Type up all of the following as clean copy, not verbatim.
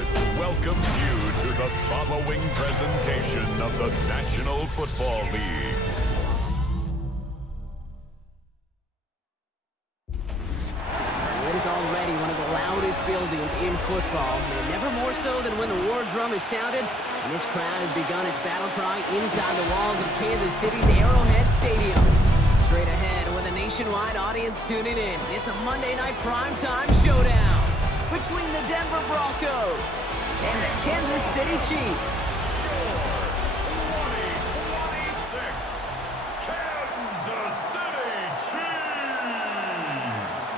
Sports welcomes you to the following presentation of the National Football League. It is already one of the loudest buildings in football, and never more so than when the war drum is sounded, and this crowd has begun its battle cry inside the walls of Kansas City's Arrowhead Stadium. Straight ahead with a nationwide audience tuning in, it's a Monday night primetime showdown between the Denver Broncos and the Kansas City Chiefs. Kansas City Chiefs.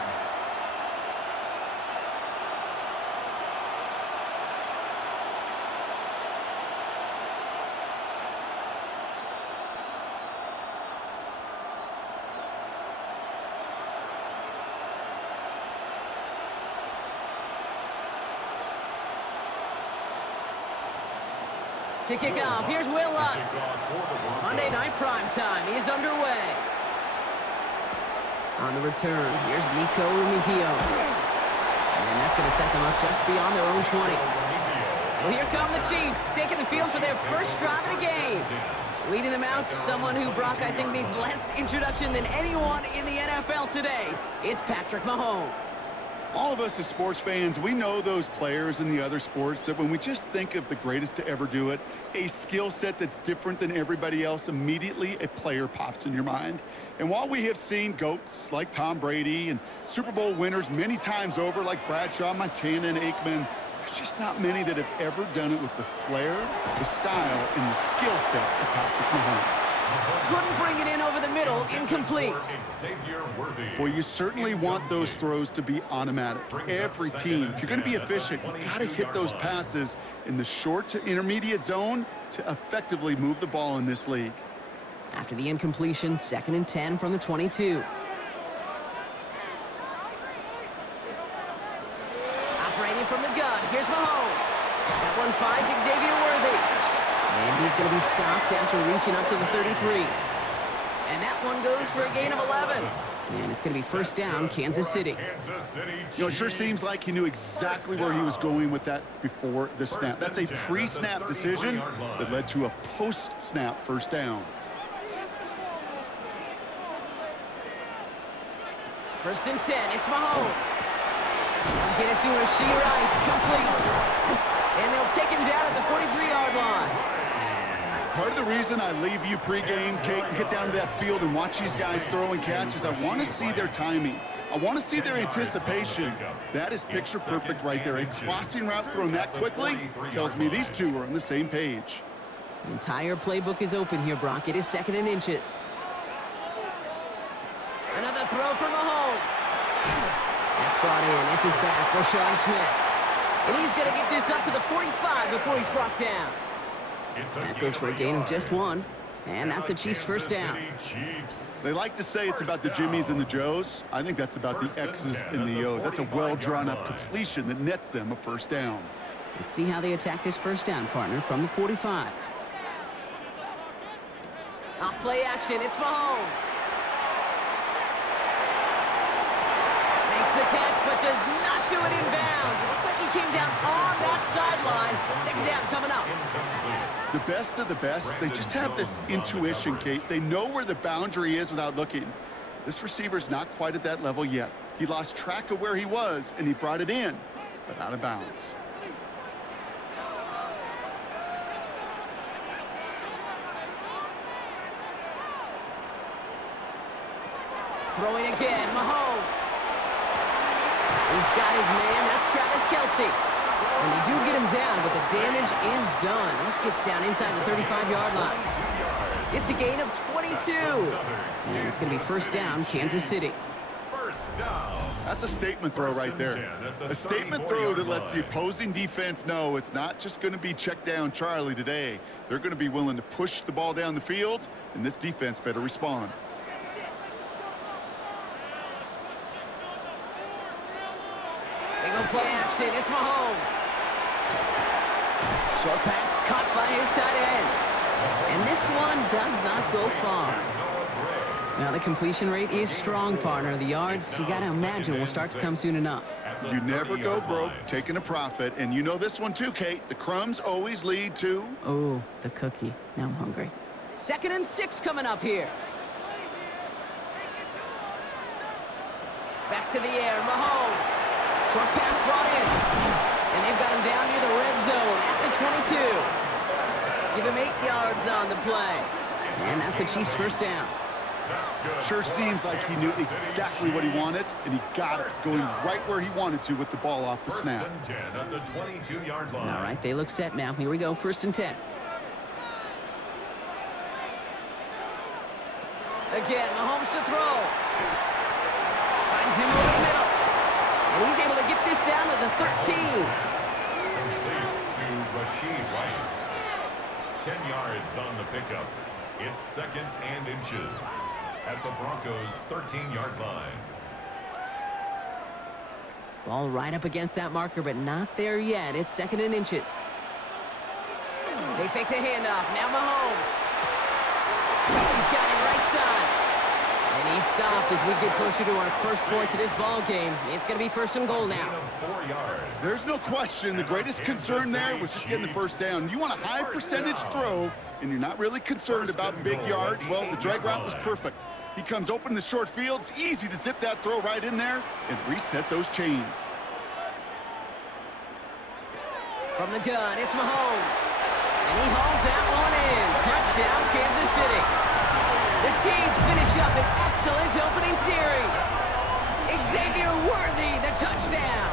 To kick off, here's Will Lutz. Monday Night Primetime is underway. On the return, here's Nico Mejio. And that's going to set them up just beyond their own 20. So here come the Chiefs, taking the field for their first drive of the game. Leading them out, someone who Brock, I think, needs less introduction than anyone in the NFL today. It's Patrick Mahomes. All of us as sports fans, we know those players in the other sports that when we just think of the greatest to ever do it, a skill set that's different than everybody else, immediately a player pops in your mind. And while we have seen GOATs like Tom Brady and Super Bowl winners many times over like Bradshaw, Montana, and Aikman, there's just not many that have ever done it with the flair, the style, and the skill set of Patrick Mahomes. Couldn't bring it in over the middle, incomplete. Well, you certainly want those throws to be automatic. Every team, if you're going to be efficient, you got to hit those passes in the short to intermediate zone to effectively move the ball in this league. After the incompletion, 2nd and 10 from the 22. Operating from the gun, here's Mahomes. That one finds Xavier Worthy. And he's going to be stopped after reaching up to the 33. And that one goes for a gain of 11. And it's going to be first down, Kansas City. You know, it sure seems like he knew exactly where he was going with that before the snap. That's a pre-snap decision that led to a post-snap first down. First and 10, it's Mahomes. They'll get it to Rashee Rice, complete. And they'll take him down at the 43-yard line. Part of the reason I leave you pregame, Kate, and get down to that field and watch these guys throw and catch is I want to see their timing. I want to see their anticipation. That is picture perfect right there. A crossing route thrown that quickly tells me these two are on the same page. The entire playbook is open here, Brock. It is 2nd and inches. Another throw from Mahomes. That's brought in. It's his back, Rashawn Smith. And he's going to get this up to the 45 before he's brought down. That goes for a gain of just 1. And that's a Chiefs first down. They like to say it's about the Jimmies and the Joes. I think that's about the X's and the O's. That's a well-drawn-up completion that nets them a first down. Let's see how they attack this first down, partner, from the 45. Off play action, it's Mahomes. Makes the catch, but does not do it in bounds. It looks like he came down on that sideline. 2nd down coming up. The best of the best, they just have this intuition, Kate. They know where the boundary is without looking. This receiver's not quite at that level yet. He lost track of where he was, and he brought it in, but out of bounds. Throwing again, Mahomes. He's got his man, that's Travis Kelce. And they do get him down, but the damage is done. This gets down inside the 35-yard line. It's a gain of 22. And it's going to be first down, Kansas City. That's a statement throw right there. A statement throw that lets the opposing defense know it's not just going to be check down Charlie today. They're going to be willing to push the ball down the field, and this defense better respond. Big old play action, it's Mahomes. Short pass caught by his tight end. And this one does not go far. Now, the completion rate is strong, partner. The yards, you got to imagine, will start to come soon enough. You never go broke taking a profit, and you know this one too, Kate. The crumbs always lead to... Oh, the cookie. Now I'm hungry. 2nd and 6 coming up here. Back to the air, Mahomes. Short pass brought in. And they've got him down near the red zone at the 22. Give him 8 yards on the play. And that's a Chiefs first down. Sure seems like he knew exactly what he wanted, and he got it, going right where he wanted to with the ball off the snap. First and 10 at the 22-yard line. All right, they look set now. Here we go, 1st and 10. Again, Mahomes to throw. Finds him over the middle. And he's able to get this down to the 13. Complete to Rashid Rice. 10 yards on the pickup. It's 2nd and inches at the Broncos' 13-yard line. Ball right up against that marker, but not there yet. It's 2nd and inches. They fake the handoff. Now Mahomes. He's got it right side. And he's stopped as we get closer to our first point to this ball game. It's going to be 1st and goal now. 4 yards. There's no question the greatest concern there was just getting the first down. You want a high percentage throw, and you're not really concerned about big yards. Well, the drag route was perfect. He comes open in the short field. It's easy to zip that throw right in there and reset those chains. From the gun, it's Mahomes. And he hauls that one in. Touchdown, Kansas City. The Chiefs finish up an excellent opening series. Xavier Worthy, the touchdown.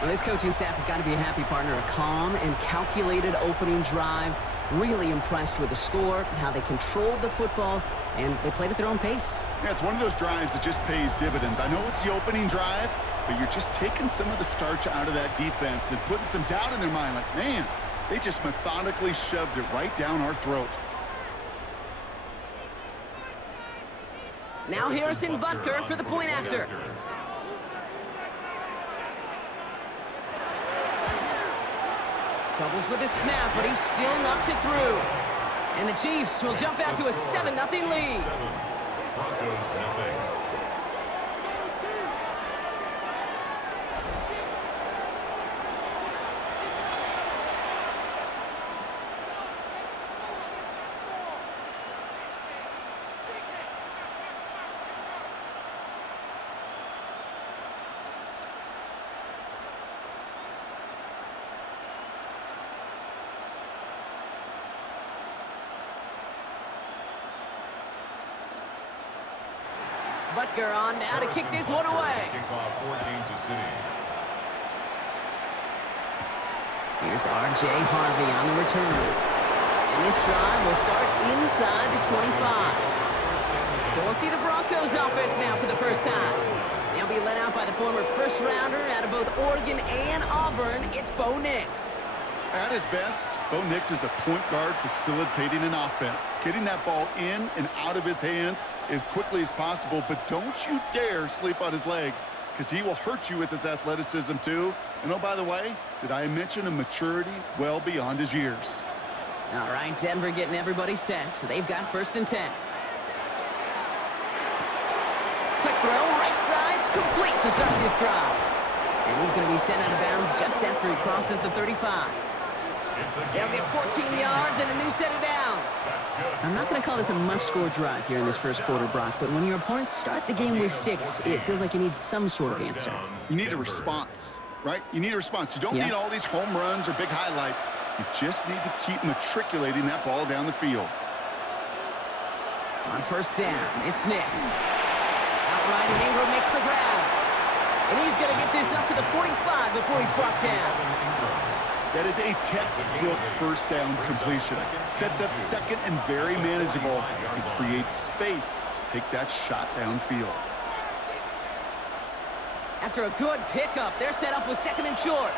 Well, this coaching staff has got to be a happy partner. A calm and calculated opening drive. Really impressed with the score, how they controlled the football, and they played at their own pace. Yeah, it's one of those drives that just pays dividends. I know it's the opening drive, but you're just taking some of the starch out of that defense and putting some doubt in their mind. Like, man, they just methodically shoved it right down our throat. Now Harrison Butker for the point after. Troubles with his snap, but he still knocks it through. And the Chiefs will jump out to a 7-0 lead. Broncos nothing. Butker on now to kick this one away. Kickoff for Kansas City. Here's R.J. Harvey on the return. And this drive will start inside the 25. So we'll see the Broncos offense now for the first time. They'll be led out by the former first-rounder out of both Oregon and Auburn. It's Bo Nix. At his best, Bo Nix is a point guard facilitating an offense, getting that ball in and out of his hands as quickly as possible, but don't you dare sleep on his legs, because he will hurt you with his athleticism too. And oh, by the way, did I mention a maturity well beyond his years? All right, Denver getting everybody set, so they've got 1st and 10. Quick throw, right side, complete to start this drive. And he's going to be sent out of bounds just after he crosses the 35. They'll get 14 yards and a new set of downs. I'm not going to call this a must-score drive here in this first quarter, Brock, but when your opponents start the game with 6, it feels like you need some sort of answer. You need a response, right? You need a response. You don't need all these home runs or big highlights. You just need to keep matriculating that ball down the field. On 1st down, it's Nix. Outright, and Ingram makes the grab. And he's going to get this up to the 45 before he's brought down. That is a textbook first down completion. Sets up second and very manageable and creates space to take that shot downfield. After a good pickup, they're set up with 2nd and short.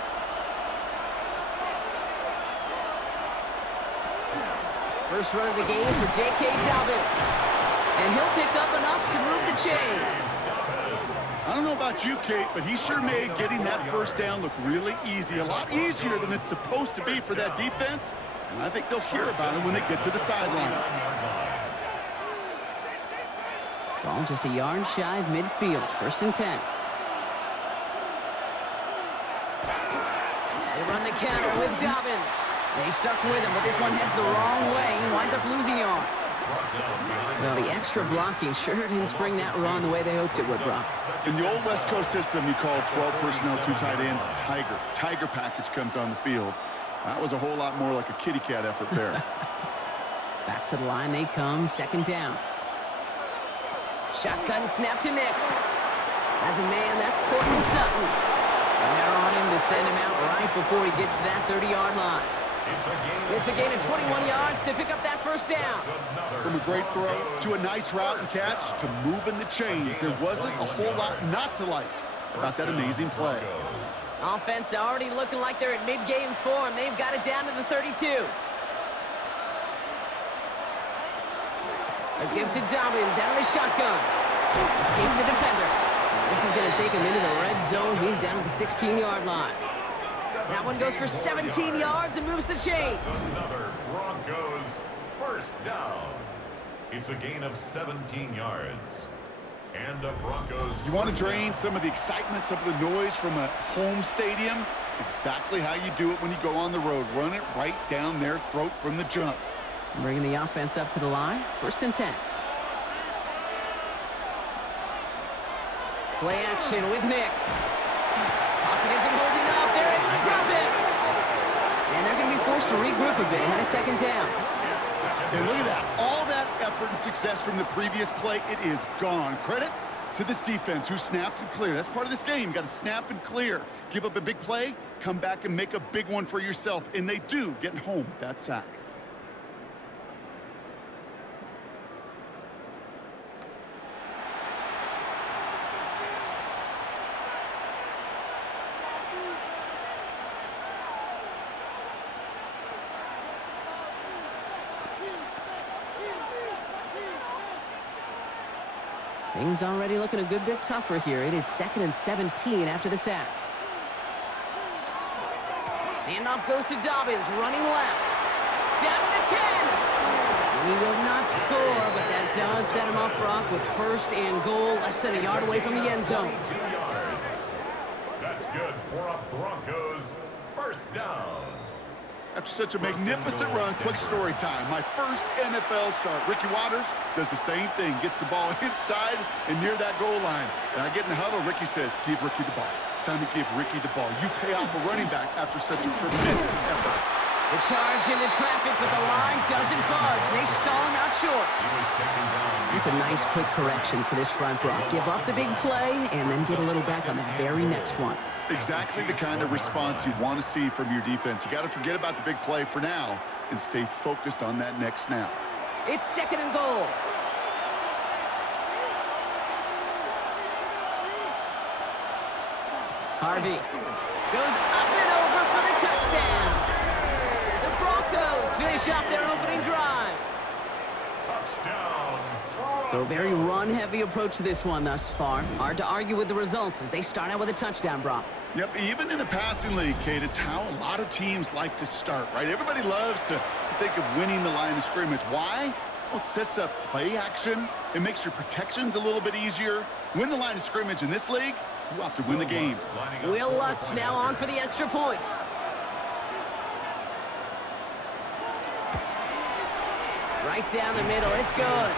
First run of the game for J.K. Dobbins. And he'll pick up enough to move the chains. I don't know about you, Kate, but he sure made getting that first down look really easy. A lot easier than it's supposed to be for that defense. And I think they'll hear about it when they get to the sidelines. Ball just a yard shy of midfield. 1st and 10. They run the counter with Dobbins. They stuck with him, but this one heads the wrong way. He winds up losing yards. Well, the extra blocking sure didn't spring that run the way they hoped it would, Brock. In the old West Coast system, you call 12 personnel, 2 tight ends, Tiger. Tiger package comes on the field. That was a whole lot more like a kitty cat effort there. Back to the line they come, 2nd down. Shotgun snap to Nix. As a man, that's Cortland Sutton. And they're on him to send him out right before he gets to that 30-yard line. It's a gain of 21 yards to pick up that 1st down. From a great throw to a nice route and catch to moving the chains, there wasn't a whole lot not to like about that amazing play. Offense already looking like they're in mid-game form. They've got it down to the 32. A give to Dobbins out of the shotgun. Escapes the defender. This is going to take him into the red zone. He's down at the 16-yard line. That one goes for 17 yards and moves the chains. Another Broncos 1st down. It's a gain of 17 yards. And the Broncos. You want to drain some of the excitement, some of the noise from a home stadium? It's exactly how you do it when you go on the road. Run it right down their throat from the jump. Bringing the offense up to the line. 1st and 10. Play action with Nix. Pocket isn't holding up. They're able to drop it. And they're going to be forced to regroup a bit ahead of 2nd down. And look at that. All that effort and success from the previous play, it is gone. Credit to this defense who snapped and cleared. That's part of this game. You got to snap and clear. Give up a big play, come back and make a big one for yourself. And they do, getting home with that sack. Things already looking a good bit tougher here. It is 2nd and 17 after the sack. Handoff goes to Dobbins, running left. Down to the 10. And he will not score, but that does set him up, Brock, with 1st and goal, less than a yard away from the end zone. 2 yards. That's good for a Broncos 1st down. After such a magnificent run, quick story time. My first NFL start. Ricky Watters does the same thing. Gets the ball inside and near that goal line. And I get in the huddle. Ricky says, give Ricky the ball. Time to give Ricky the ball. You pay off a running back after such a tremendous effort. The charge into traffic, but the line doesn't budge. They stall him out short. It's a nice quick correction for this front, Brock. Give up the big play and then get a little back on the very next one. Exactly the kind of response you want to see from your defense. You got to forget about the big play for now and stay focused on that next snap. It's 2nd and goal. Harvey goes up and over for the touchdown. The Broncos finish off their opening drive. Touchdown. So a very run-heavy approach to this one thus far. Hard to argue with the results as they start out with a touchdown, Brock. Yep, even in a passing league, Kate, it's how a lot of teams like to start, right? Everybody loves to think of winning the line of scrimmage. Why? Well, it sets up play action. It makes your protections a little bit easier. Win the line of scrimmage in this league, you have to win the game. Will Lutz now on for the extra point. Right down the middle, it's good.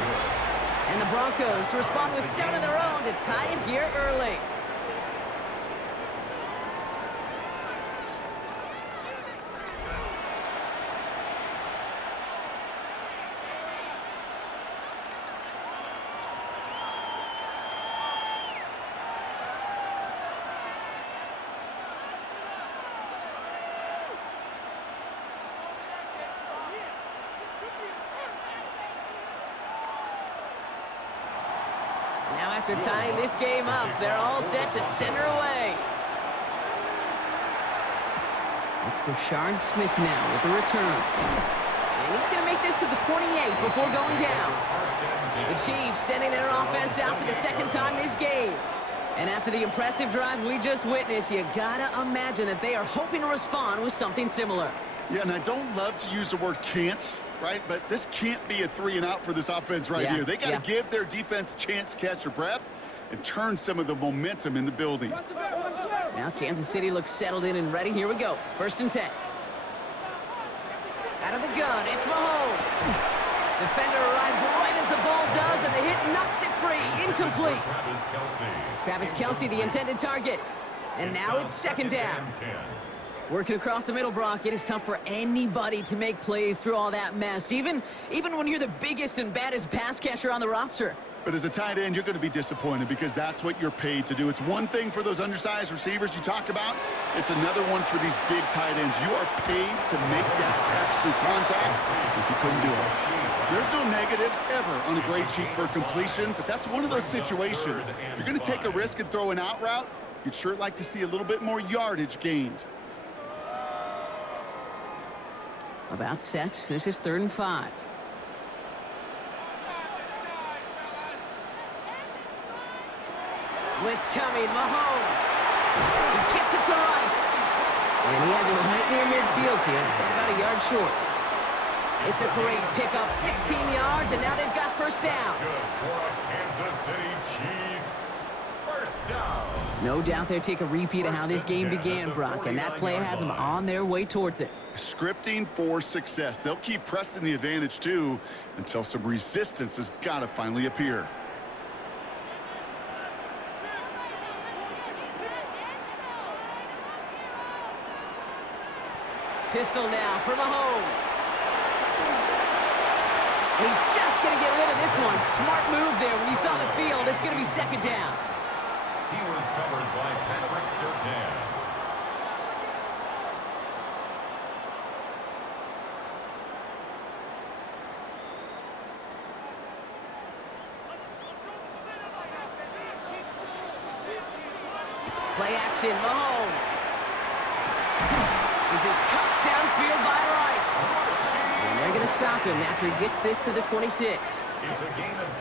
And the Broncos respond with 7 of their own to tie it here early. Now after tying this game up, they're all set to center away. It's Brashard Smith now with the return. And he's going to make this to the 28 before going down. The Chiefs sending their offense out for the 2nd time this game. And after the impressive drive we just witnessed, you gotta imagine that they are hoping to respond with something similar. Yeah, and I don't love to use the word can't, right? But this can't be a 3-and-out for this offense right here. They got to give their defense a chance to catch their breath and turn some of the momentum in the building. Now Kansas City looks settled in and ready. Here we go. 1st and 10. Out of the gun, it's Mahomes. Defender arrives right as the ball does, and the hit knocks it free. Incomplete. Travis Kelce, the intended target. And now it's 2nd down. Working across the middle, Brock, it is tough for anybody to make plays through all that mess, even when you're the biggest and baddest pass catcher on the roster. But as a tight end, you're going to be disappointed because that's what you're paid to do. It's one thing for those undersized receivers you talk about. It's another one for these big tight ends. You are paid to make that catch through contact, if you couldn't do it. There's no negatives ever on a grade sheet for completion, but that's one of those situations. If you're going to take a risk and throw an out route, you'd sure like to see a little bit more yardage gained. About set. This is 3rd and 5. Blitz coming, Mahomes. He gets it to Rice. And he has it right near midfield here. It's about a yard short. It's a great pickup, 16 yards, and now they've got 1st down. Good for a Kansas City Chiefs. 1st down. No doubt they'll take a repeat of how this game began, Brock, and that play has them on their way towards it. Scripting for success. They'll keep pressing the advantage, too, until some resistance has got to finally appear. Pistol now for Mahomes. He's just going to get rid of this one. Smart move there. When you saw the field, it's going to be 2nd down. He was covered by Patrick Surtain. Play action, Mahomes. This is cut downfield by Rice. And they're going to stop him after he gets this to the 26.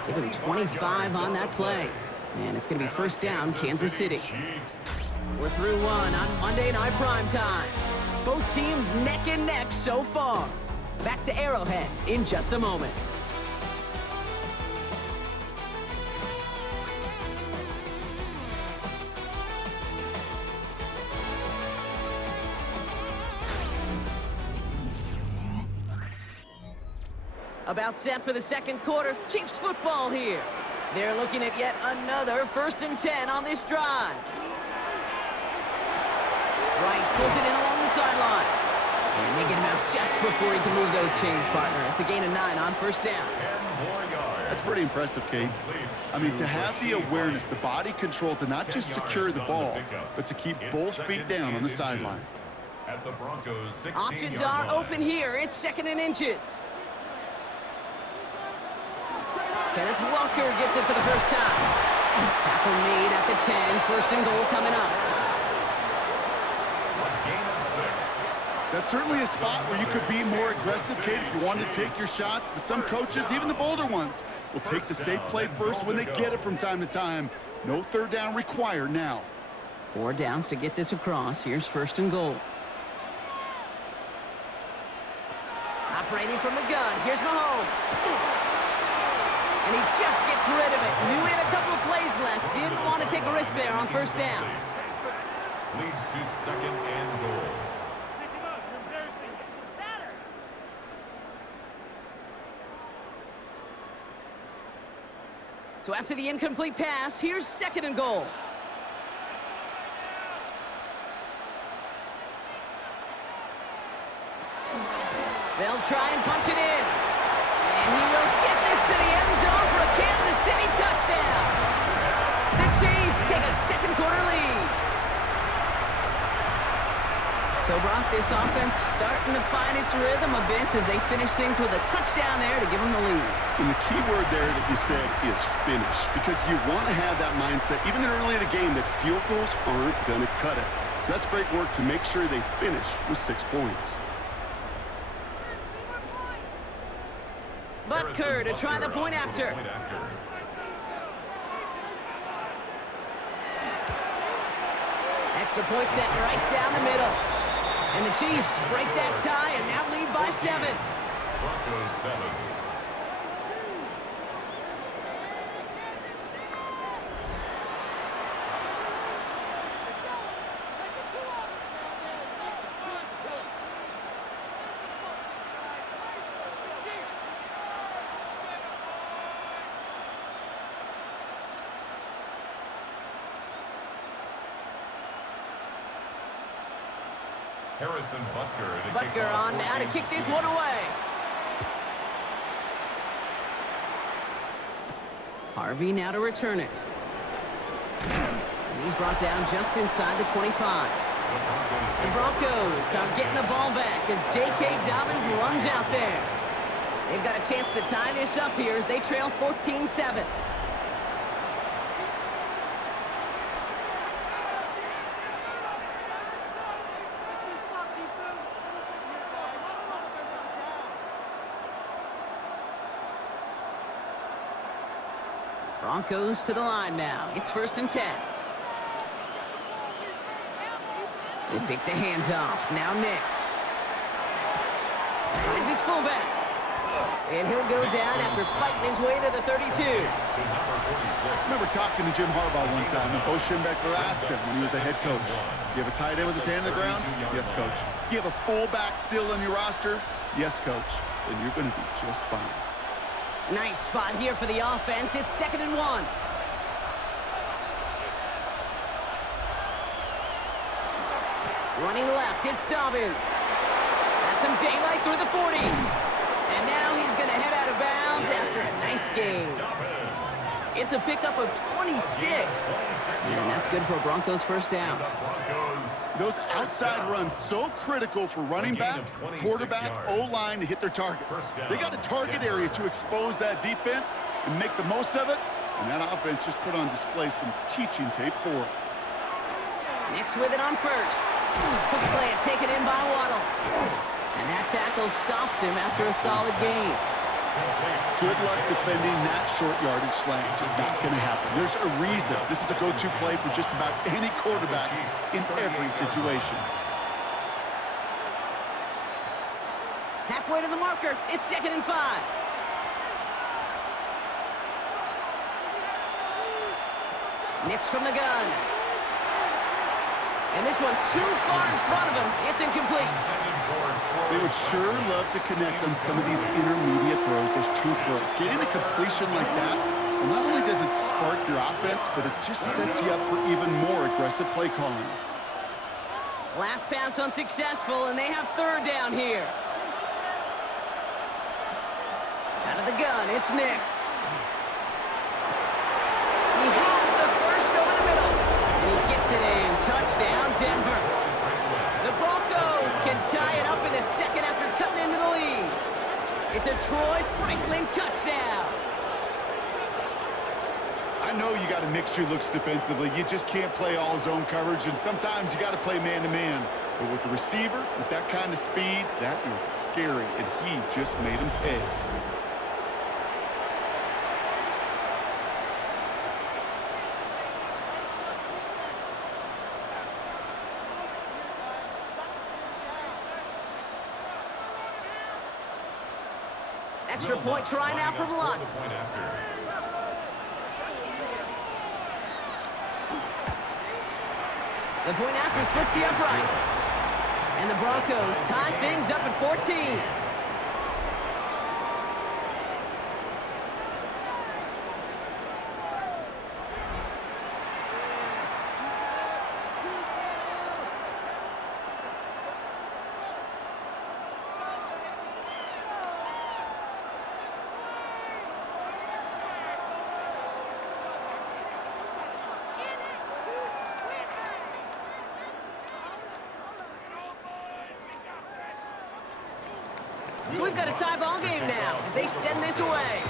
Give him 25 on that play. And it's going to be 1st down, Kansas City. We're through one on Monday Night Primetime. Both teams neck and neck so far. Back to Arrowhead in just a moment. About set for the 2nd quarter. Chiefs football here. They're looking at yet another 1st and 10 on this drive. Rice pulls it in along the sideline. And they get him out just before he can move those chains, partner. It's a gain of 9 on 1st down. 10 more yards. That's pretty impressive, Kate. I mean, to have the awareness, the body control to not just secure the ball, but to keep both feet down on the sidelines. At the Broncos' 16-yard Options are line. open here. It's 2nd and inches. Kenneth Walker gets it for the 1st time. Tackle made at the 10. 1st and goal coming up. A gain of 6. That's certainly a spot where you could be more aggressive, Kate, if you wanted to take your shots. But some coaches, even the bolder ones, will take the safe play first when they get it from time to time. No 3rd down required now. 4 downs to get this across. Here's 1st and goal. Operating from the gun. Here's Mahomes. And he just gets rid of it. Knew he had a couple of plays left. Didn't want to take a risk there on 1st down. Leads to 2nd and goal. So after the incomplete pass, here's 2nd and goal. They'll try and punch it in. And he will get this to the end zone for a Kansas City touchdown. The Chiefs take a 2nd quarter lead. So, Brock, this offense starting to find its rhythm a bit as they finish things with a touchdown there to give them the lead. And the key word there that you said is finish, because you want to have that mindset, even early in the game, that field goals aren't going to cut it. So that's great work to make sure they finish with 6 points. Butker to try the point after. Extra point set right down the middle. And the Chiefs break that tie and now lead by 7. Broncos 7. Harrison Butker on now to kick this one away. Harvey now to return it. And he's brought down just inside the 25. The Broncos start getting the ball back as J.K. Dobbins runs out there. They've got a chance to tie this up here as they trail 14-7. Broncos to the line now. It's 1st and 10. They fake the handoff. Now Nix. Finds his fullback. And he'll go down after fighting his way to the 32. I remember talking to Jim Harbaugh one time, and Bo Schembechler asked him when he was the head coach, you have a tight end with his hand on the ground? Yes, coach. You have a fullback still on your roster? Yes, coach. Then you're going to be just fine. Nice spot here for the offense. It's 2nd and 1. Running left, it's Dobbins. Has some daylight through the 40. And now he's going to head out of bounds after a nice game. It's a pickup of 26. And that's good for a Broncos first down. Those outside runs so critical for running back, quarterback, O-line to hit their targets. They got a target area to expose that defense and make the most of it. And that offense just put on display some teaching tape for it. Nix with it on first. Quick slant taken in by Waddle. And that tackle stops him after a solid gain. Good luck defending that short yardage slant. Just not going to happen. There's a reason this is a go-to play for just about any quarterback in every situation. Halfway to the marker. It's 2nd and 5. Nix from the gun. And this one too far in front of him. It's incomplete. They would sure love to connect on some of these intermediate throws, those true throws. Getting a completion like that, well, not only does it spark your offense, but it just sets you up for even more aggressive play calling. Last pass unsuccessful, and they have 3rd down here. Out of the gun, it's Nix. He has the first over the middle. And he gets it in. Touchdown, Denver. The Broncos can tie it up in the 2nd after cutting into the lead. It's a Troy Franklin touchdown. I know you got to mix your looks defensively. You just can't play all zone coverage, and sometimes you got to play man-to-man. But with the receiver, with that kind of speed, that is scary, and he just made him pay. Extra point try now from Lutz. The point after splits the uprights. And the Broncos tie things up at 14. So we've got a tie ball game now as they send this away.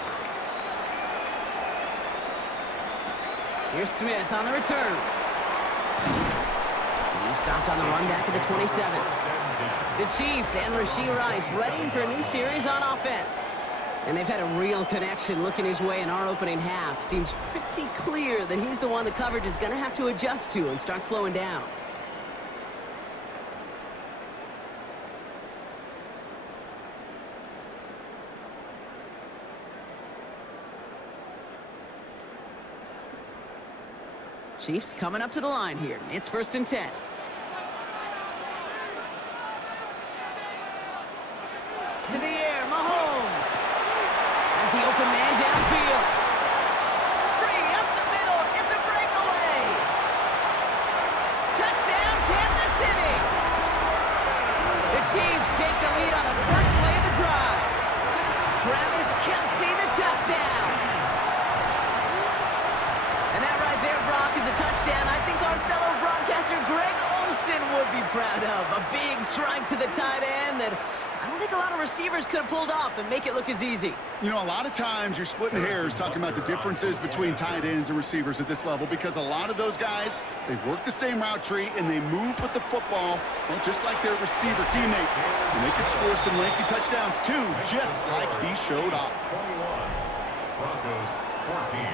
Here's Smith on the return. He's stopped on the run back at the 27. The Chiefs and Rashee Rice ready for a new series on offense. And they've had a real connection looking his way in our opening half. Seems pretty clear that he's the one the coverage is going to have to adjust to and start slowing down. Chiefs coming up to the line here. It's 1st and 10. To the air, Mahomes. As the open man downfield. Free up the middle. It's a breakaway. Touchdown, Kansas City. The Chiefs take the lead on the first play of the drive. Travis Kelce, the touchdown. And that right there, Brock, is a touchdown I think our fellow broadcaster Greg Olsen would be proud of. A big strike to the tight end that I don't think a lot of receivers could have pulled off and make it look as easy. You know, a lot of times you're splitting hairs talking about the differences between tight ends and receivers at this level because a lot of those guys, they work the same route tree and they move with the football, well, just like their receiver teammates. And they can score some lengthy touchdowns too, just like he showed off. 21, Broncos 14.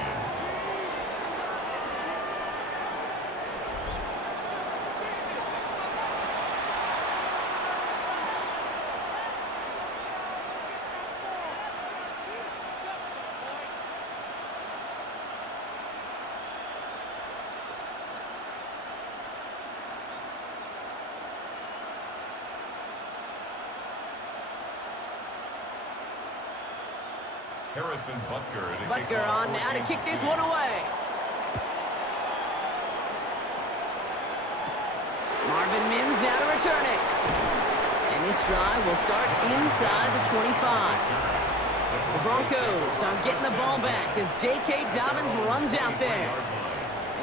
Harrison Butker on now to kick this one away. Marvin Mims now to return it. And this drive will start inside the 25. The Broncos start getting the ball back as J.K. Dobbins runs out there.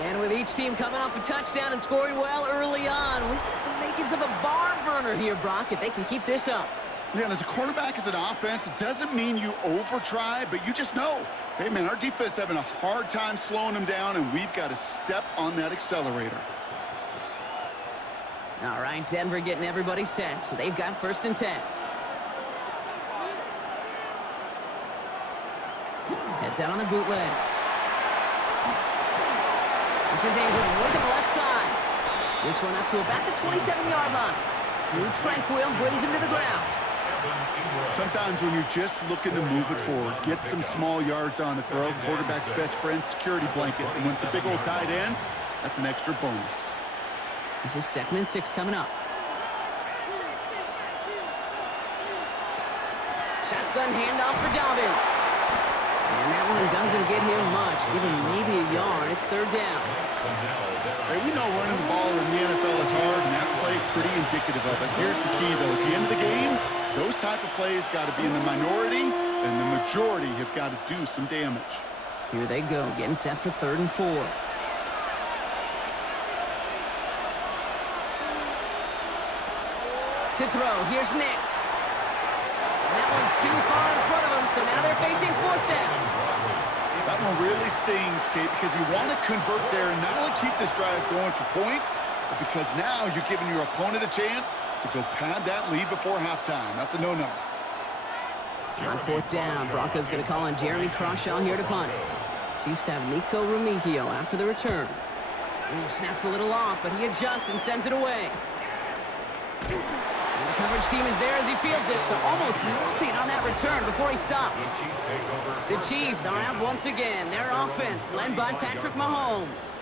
And with each team coming off a touchdown and scoring well early on, we've got the makings of a barn burner here, Brock, if they can keep this up. Yeah, and as a quarterback, as an offense, it doesn't mean you over-try, but you just know, hey, man, our defense having a hard time slowing them down, and we've got to step on that accelerator. All right, Denver getting everybody set, so they've got 1st and 10. Heads out on the bootleg. This is Ingram, look at the left side. This one up to about the 27-yard line. Drew Tranquil brings him to the ground. Sometimes when you're just looking to move it forward, get some small yards on the throw, quarterback's best friend, security blanket. And when it's a big old tight end, that's an extra bonus. This is 2nd and 6 coming up. Shotgun handoff for Dobbins. And that one doesn't get him much. Give him maybe a yard. It's 3rd down. Hey, we know running the ball in the NFL is hard, and that play pretty indicative of it. Here's the key, though. At the end of the game, those type of plays got to be in the minority, and the majority have got to do some damage. Here they go, getting set for 3rd and 4. To throw, here's Nix. And that one's too far in front of him, so now they're facing 4th down. That one really stings, Kate, because you want to convert there and not only keep this drive going for points, but because now you're giving your opponent a chance to go pad that lead before halftime. That's a no-no. On 4th down, Broncos going to call on Jeremy Crawshaw here to punt. Chiefs have Nico Remigio out for the return. Ooh, snaps a little off, but he adjusts and sends it away. And the coverage team is there as he fields it, so almost nothing on that return before he stopped. The Chiefs are out once again. Their offense led by Patrick Mahomes.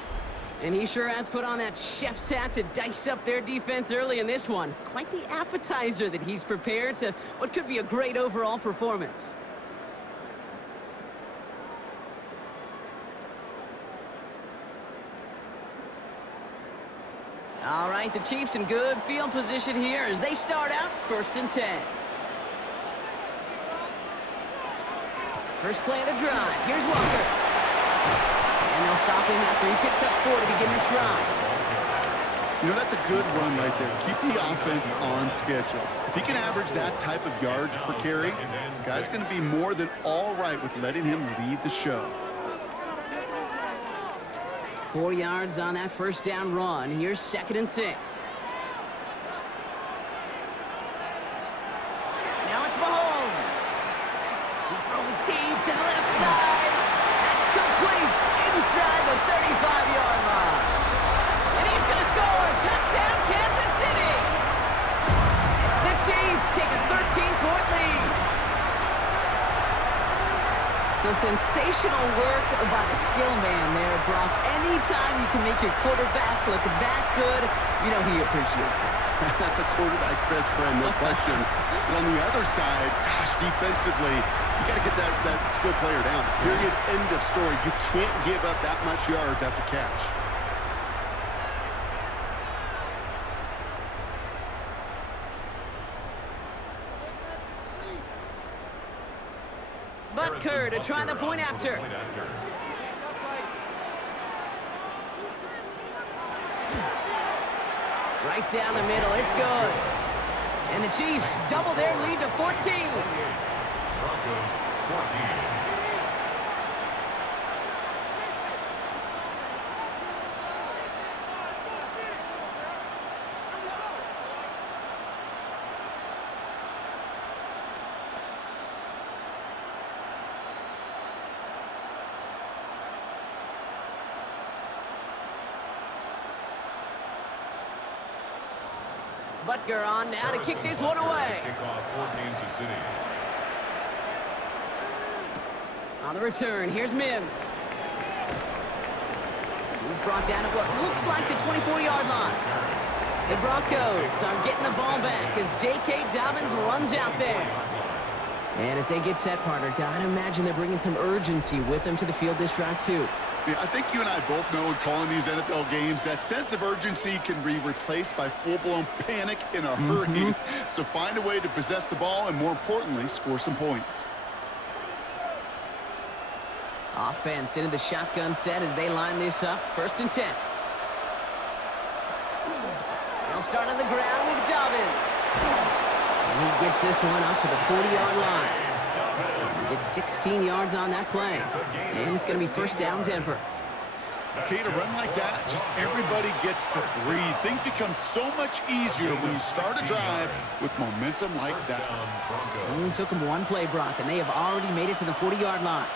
And he sure has put on that chef's hat to dice up their defense early in this one. Quite the appetizer that he's prepared to what could be a great overall performance. All right, the Chiefs in good field position here as they start out 1st and 10. First play of the drive. Here's Walker. And they'll stop him after he picks up 4 to begin this drive. You know, that's a good run right there. Keep the offense on schedule. If he can average that type of yards per carry, this guy's going to be more than all right with letting him lead the show. 4 yards on that first down run. Here's 2nd and 6. Now it's Mahomes. He's throwing deep to the left side. That's complete inside the 35-yard line. And he's going to score. Touchdown, Kansas City. The Chiefs take a 13-point lead. So sensational work by the skill man there, Brock. Anytime you can make your quarterback look that good, you know he appreciates it. That's a quarterback's best friend, no question. But on the other side, gosh, defensively, you got to get that skill player down. Period, end of story. You can't give up that much yards after catch. Butker to try the point after. Right down the middle, it's good. And the Chiefs double their lead to 14. Broncos 14. Butker on now to kick this one away. Kickoff for Kansas City. On the return, here's Mims. He's brought down at what looks like the 24-yard line. The Broncos start getting the ball back as J.K. Dobbins runs out there. And as they get set, partner, gotta imagine they're bringing some urgency with them to the field this drive, too. Yeah, I think you and I both know in calling these NFL games, that sense of urgency can be replaced by full-blown panic in a hurry. So find a way to possess the ball and, more importantly, score some points. Offense into the shotgun set as they line this up. 1st and 10. They'll start on the ground with Dobbins. And he gets this one up to the 40-yard line. Gets 16 yards on that play. And it's going to be 1st down, Denver. Okay, to run like that, just everybody gets to breathe. Things become so much easier when you start a drive with momentum like that. It only took them one play, Brock, and they have already made it to the 40-yard line.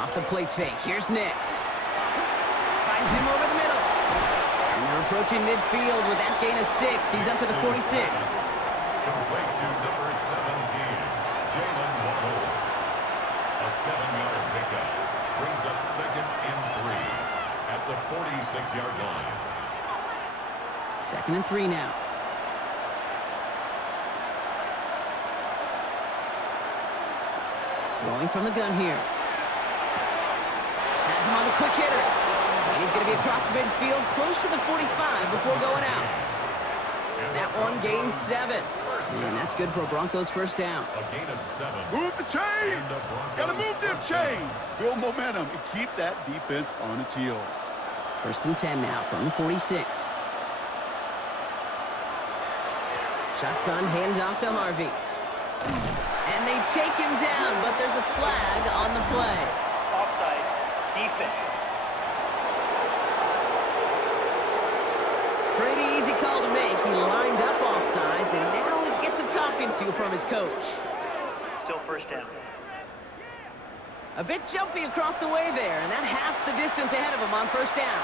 Off the play fake, here's Nix. Finds him over the middle. And they're approaching midfield with that gain of 6. He's up to the 46. Complete to number 17, Jalen Waddle. A 7-yard pickup brings up 2nd and 3 at the 46-yard line. 2nd and 3 now. Throwing from the gun here. Has him on the quick hitter. And he's going to be across midfield, close to the 45 before going out. That one gains 7. And that's good for a Broncos 1st down. A gain of 7. Move the chains! Gotta move them chains! Build momentum and keep that defense on its heels. 1st and 10 now from the 46. Shotgun handoff to Harvey. And they take him down, but there's a flag on the play. Offside, defense. Pretty easy call to make. He lined up offsides, and now he gets a talking to from his coach. Still 1st down. A bit jumpy across the way there, and that halves the distance ahead of him on 1st down.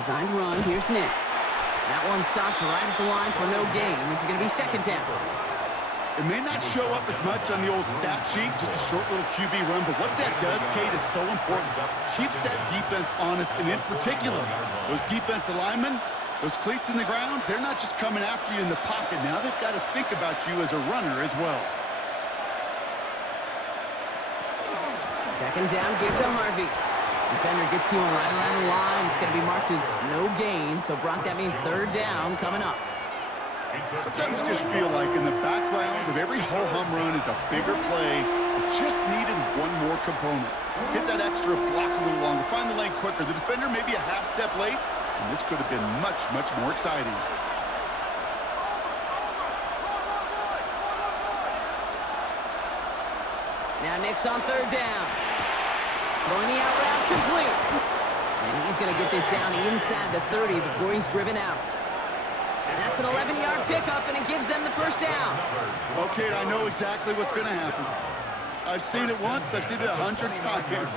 Designed run, here's Nix. That one stopped right at the line for no gain. This is going to be 2nd down. It may not show up as much on the old stat sheet, just a short little QB run, but what that does, Kate, is so important. Keeps that defense honest, and in particular, those defensive linemen, those cleats in the ground, they're not just coming after you in the pocket. Now they've got to think about you as a runner as well. 2nd down, give to Harvey. Defender gets to him right around the line. It's going to be marked as no gain, so Brock, that means 3rd down coming up. Sometimes you just feel like in the background of every ho-hum run is a bigger play. It just needed one more component. Hit that extra block a little longer. Find the lane quicker. The defender may be a half step late, and this could have been much, much more exciting. Now Nix on 3rd down. Throwing the out route complete. And he's going to get this down inside the 30 before he's driven out. That's an 11-yard pickup, and it gives them the 1st down. Okay, I know exactly what's going to happen. I've seen it once. I've seen it 100 times.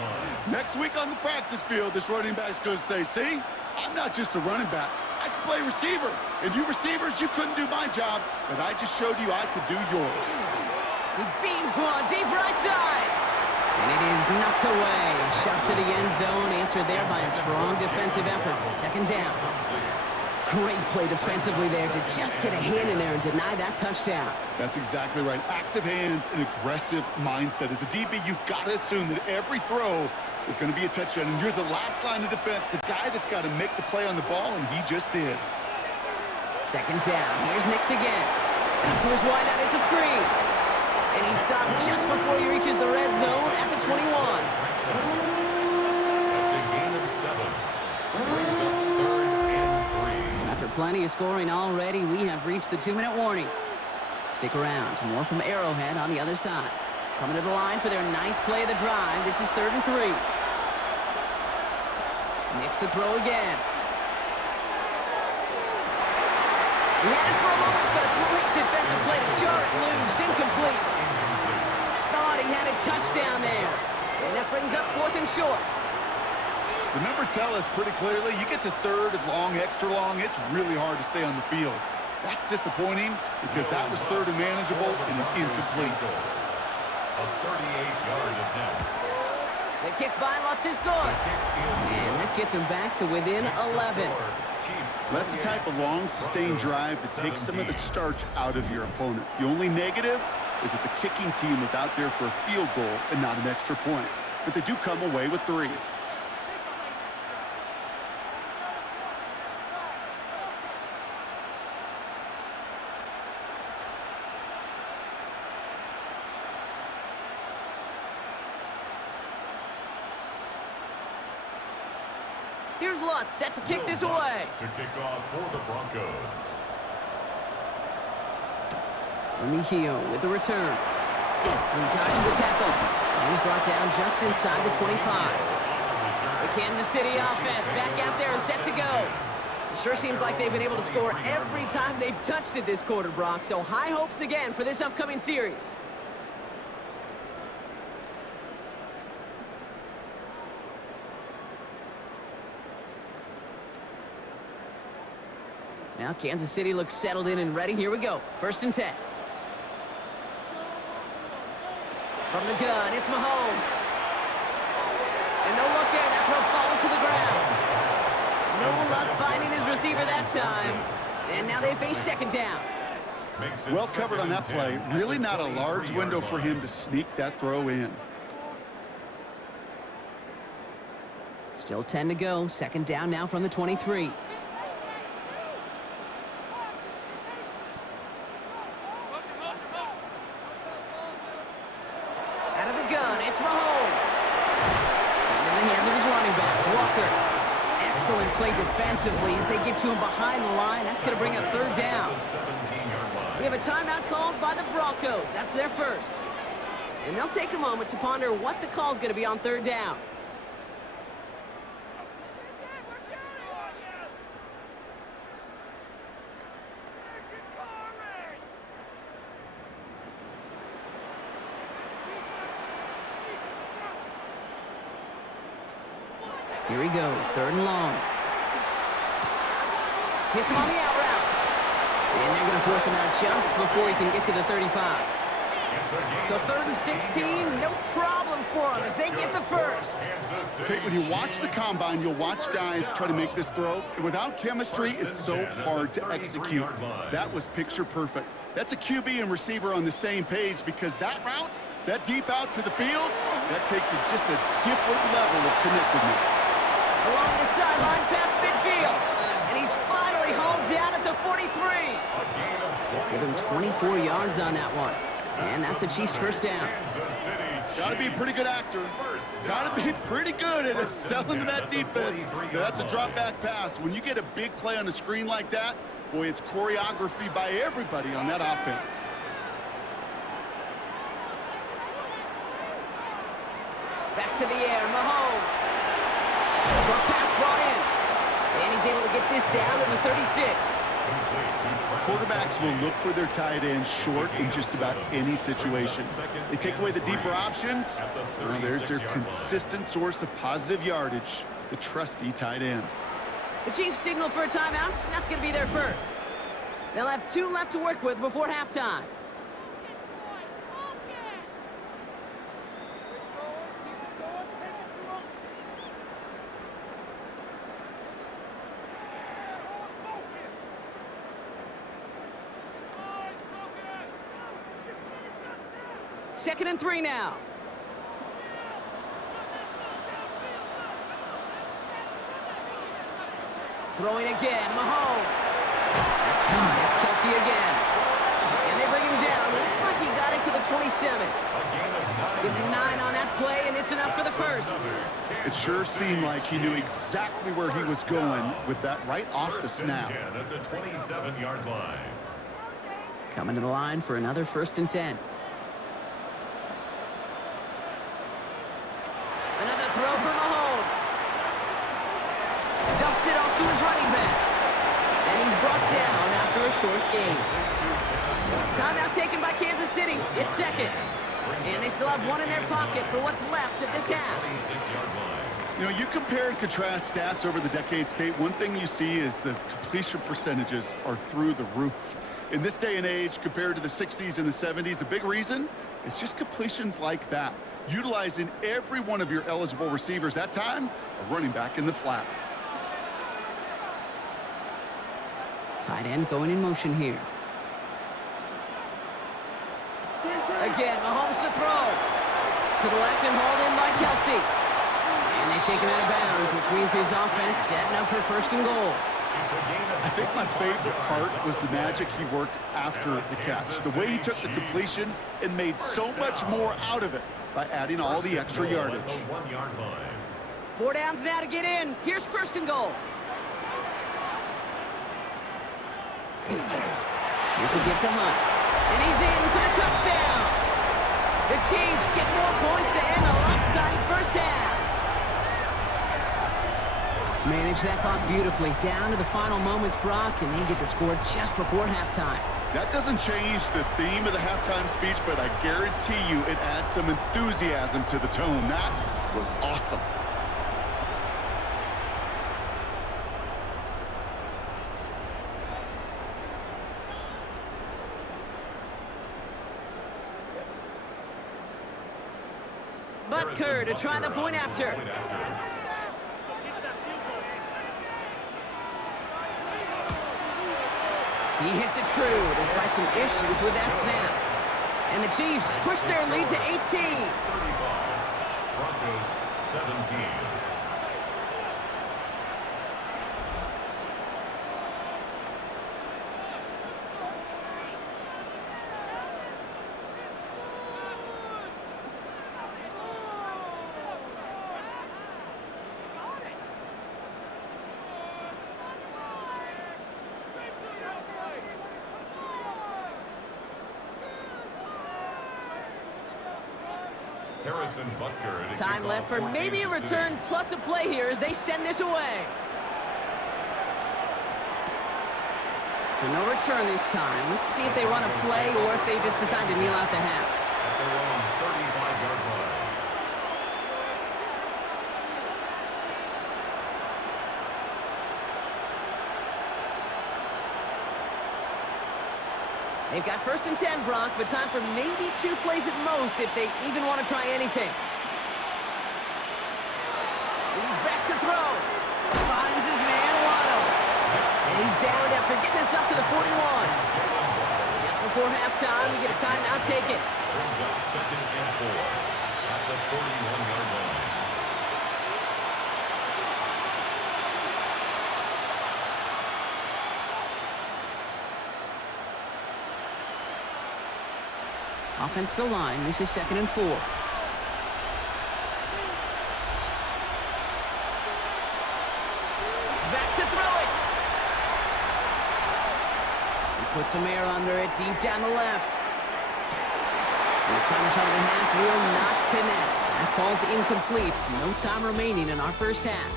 Next week on the practice field, this running back's going to say, see, I'm not just a running back. I can play receiver. And you receivers, you couldn't do my job, but I just showed you I could do yours. He beams one deep right side. And it is knocked away. Shot to the end zone, answered there by a strong defensive effort. Second down. Great play defensively there to just get a hand in there and deny that touchdown. That's exactly right. Active hands and aggressive mindset. As a DB, you've got to assume that every throw is going to be a touchdown, and you're the last line of defense, the guy that's got to make the play on the ball, and he just did. Second down. Here's Nix again. Out to his wideout. It's a screen. And he stopped just before he reaches the red zone at the 21. That's a gain of 7. Brings up 3rd and 3. So after plenty of scoring already, we have reached the 2-minute warning. Stick around. More from Arrowhead on the other side. Coming to the line for their 9th play of the drive. This is 3rd and 3. Nix to throw again. He had it for a moment, but a great defensive play to jar it loose. Incomplete. Thought he had a touchdown there. And that brings up 4th and short. The numbers tell us pretty clearly, you get to 3rd and long, extra long, it's really hard to stay on the field. That's disappointing because that was 3rd and manageable and an incomplete. A 38-yard attempt. The kick by Lutz is good. And that gets him back to within 11. That's the type of long, sustained drive that takes some of the starch out of your opponent. The only negative is that the kicking team was out there for a field goal and not an extra point. But they do come away with 3. Here's Lutz, set to kick this away. To kick off for the Broncos. Remigio with the return. He dodged the tackle. And he's brought down just inside the 25. The Kansas City offense back out there and set to go. It sure seems like they've been able to score every time they've touched it this quarter, Brock. So high hopes again for this upcoming series. Now Kansas City looks settled in and ready. Here we go. 1st and 10. From the gun, it's Mahomes. And no luck there. That throw falls to the ground. No luck finding his receiver that time. And now they face 2nd down. Well covered on that play. Really not a large window for him to sneak that throw in. Still 10 to go. 2nd down now from the 23. Out of the gun, it's Mahomes. Into the hands of his running back, Walker. Excellent play defensively as they get to him behind the line. That's going to bring up 3rd down. We have a timeout called by the Broncos. That's their first. And they'll take a moment to ponder what the call is going to be on 3rd down. Here he goes, 3rd and long. Hits him on the out route. And they're going to force him out just before he can get to the 35. So 3rd and 16, no problem for him as they get the first. Okay, when you watch the combine, you'll watch guys try to make this throw. And without chemistry, it's so hard to execute. That was picture perfect. That's a QB and receiver on the same page because that route, that deep out to the field, that takes it just a different level of connectedness. Along the sideline past midfield. And he's finally hauled down at the 43. Give him 24 yards on that one. And that's a Chiefs first down. Got to be a pretty good actor. Got to be pretty good at selling to that defense. That's a drop back pass. When you get a big play on the screen like that, boy, it's choreography by everybody on that offense. Back to the air, Mahomes. Short pass brought in. And he's able to get this down to the 36. Quarterbacks will look for their tight end short in just about any situation. They take away the deeper options. Well, there's their consistent source of positive yardage, the trusty tight end. The Chiefs signal for a timeout. That's going to be their first. They'll have 2 left to work with before halftime. Second and 3 now. Throwing again, Mahomes. That's caught. It's Kelsey again. And they bring him down. Looks like he got it to the 27. Give him 9 on that play, and it's enough for the first. It sure seemed like he knew exactly where he was going with that right off the snap. At the 27-yard line. Coming to the line for another 1st and 10. Another throw for Mahomes. Dumps it off to his running back. And he's brought down after a short gain. Timeout taken by Kansas City. It's second. And they still have 1 in their pocket for what's left of this half. You know, you compare and contrast stats over the decades, Kate. One thing you see is the completion percentages are through the roof. In this day and age, compared to the 60s and the 70s, a big reason is just completions like that. Utilizing every one of your eligible receivers. That time, a running back in the flat. Tight end going in motion here. Again, Mahomes to throw. To the left and hauled in by Kelsey. And they take him out of bounds, which means his offense setting up for 1st and goal. I think my favorite part was the magic he worked after the catch. The way he took the completion and made so much more out of it by adding all the extra yardage. 4 downs now to get in. Here's 1st and goal. Here's a gift to Hunt. And he's in for the touchdown. The Chiefs get more points to end a lopsided first half. Manage that clock beautifully. Down to the final moments, Brock, and they get the score just before halftime. That doesn't change the theme of the halftime speech, but I guarantee you it adds some enthusiasm to the tone. That was awesome. Butker to try the point after. He hits it true despite some issues with that snap. And the Chiefs push their lead to 18. 35. Broncos 17. Time left for maybe a return plus a play here as they send this away. So no return this time. Let's see if they run a play or if they just decide to kneel out the half. At their own 35-yard line. They've got 1st and 10, Bronc, but time for maybe 2 plays at most if they even want to try anything. He's back to throw. Finds his man, Waddle. And he's downed after getting this up to the 41. Just before halftime, we get a timeout taken. Brings up 2nd and 4 at the 41-yard line. Offensive line, this is 2nd and 4. Back to throw it. He puts some air under it, deep down the left. And his final shot of the half will not connect. That falls incomplete. No time remaining in our first half.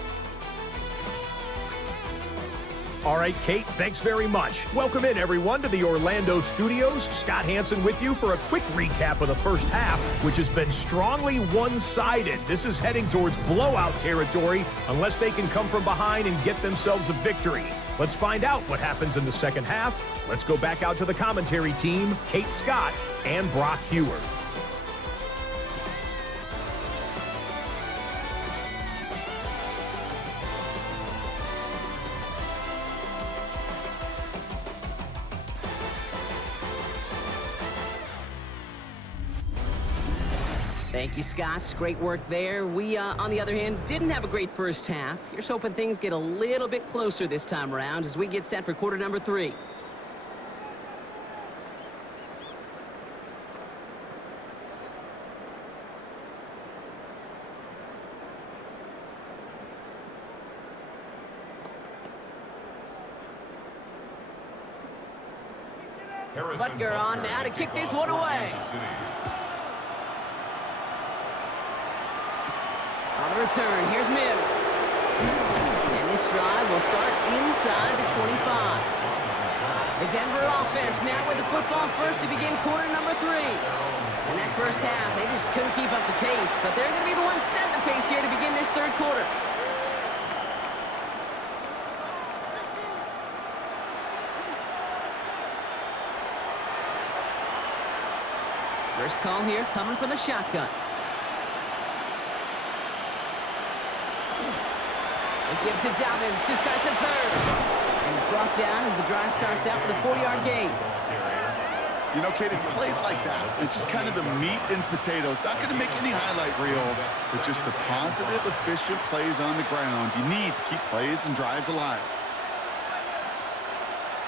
All right, Kate, thanks very much. Welcome in, everyone, to the Orlando studios. Scott Hansen with you for a quick recap of the first half, which has been strongly one-sided. This is heading towards blowout territory unless they can come from behind and get themselves a victory. Let's find out what happens in the second half. Let's go back out to the commentary team, Kate Scott and Brock Hewer. Thank you, Scott. Great work there. We, on the other hand, didn't have a great first half. Here's hoping things get a little bit closer this time around as we get set for quarter number 3. Butker on now to kick this one away. On the return, here's Mims. And this drive will start inside the 25. The Denver offense now with the football first to begin quarter number 3. In that first half, they just couldn't keep up the pace, but they're going to be the ones setting the pace here to begin this third quarter. First call here coming from the shotgun. They give it to Dobbins to start the third. And he's brought down as the drive starts out with a 4-yard gain. You know, Kate, it's plays like that. It's just kind of the meat and potatoes. Not going to make any highlight reel, but just the positive, efficient plays on the ground. You need to keep plays and drives alive.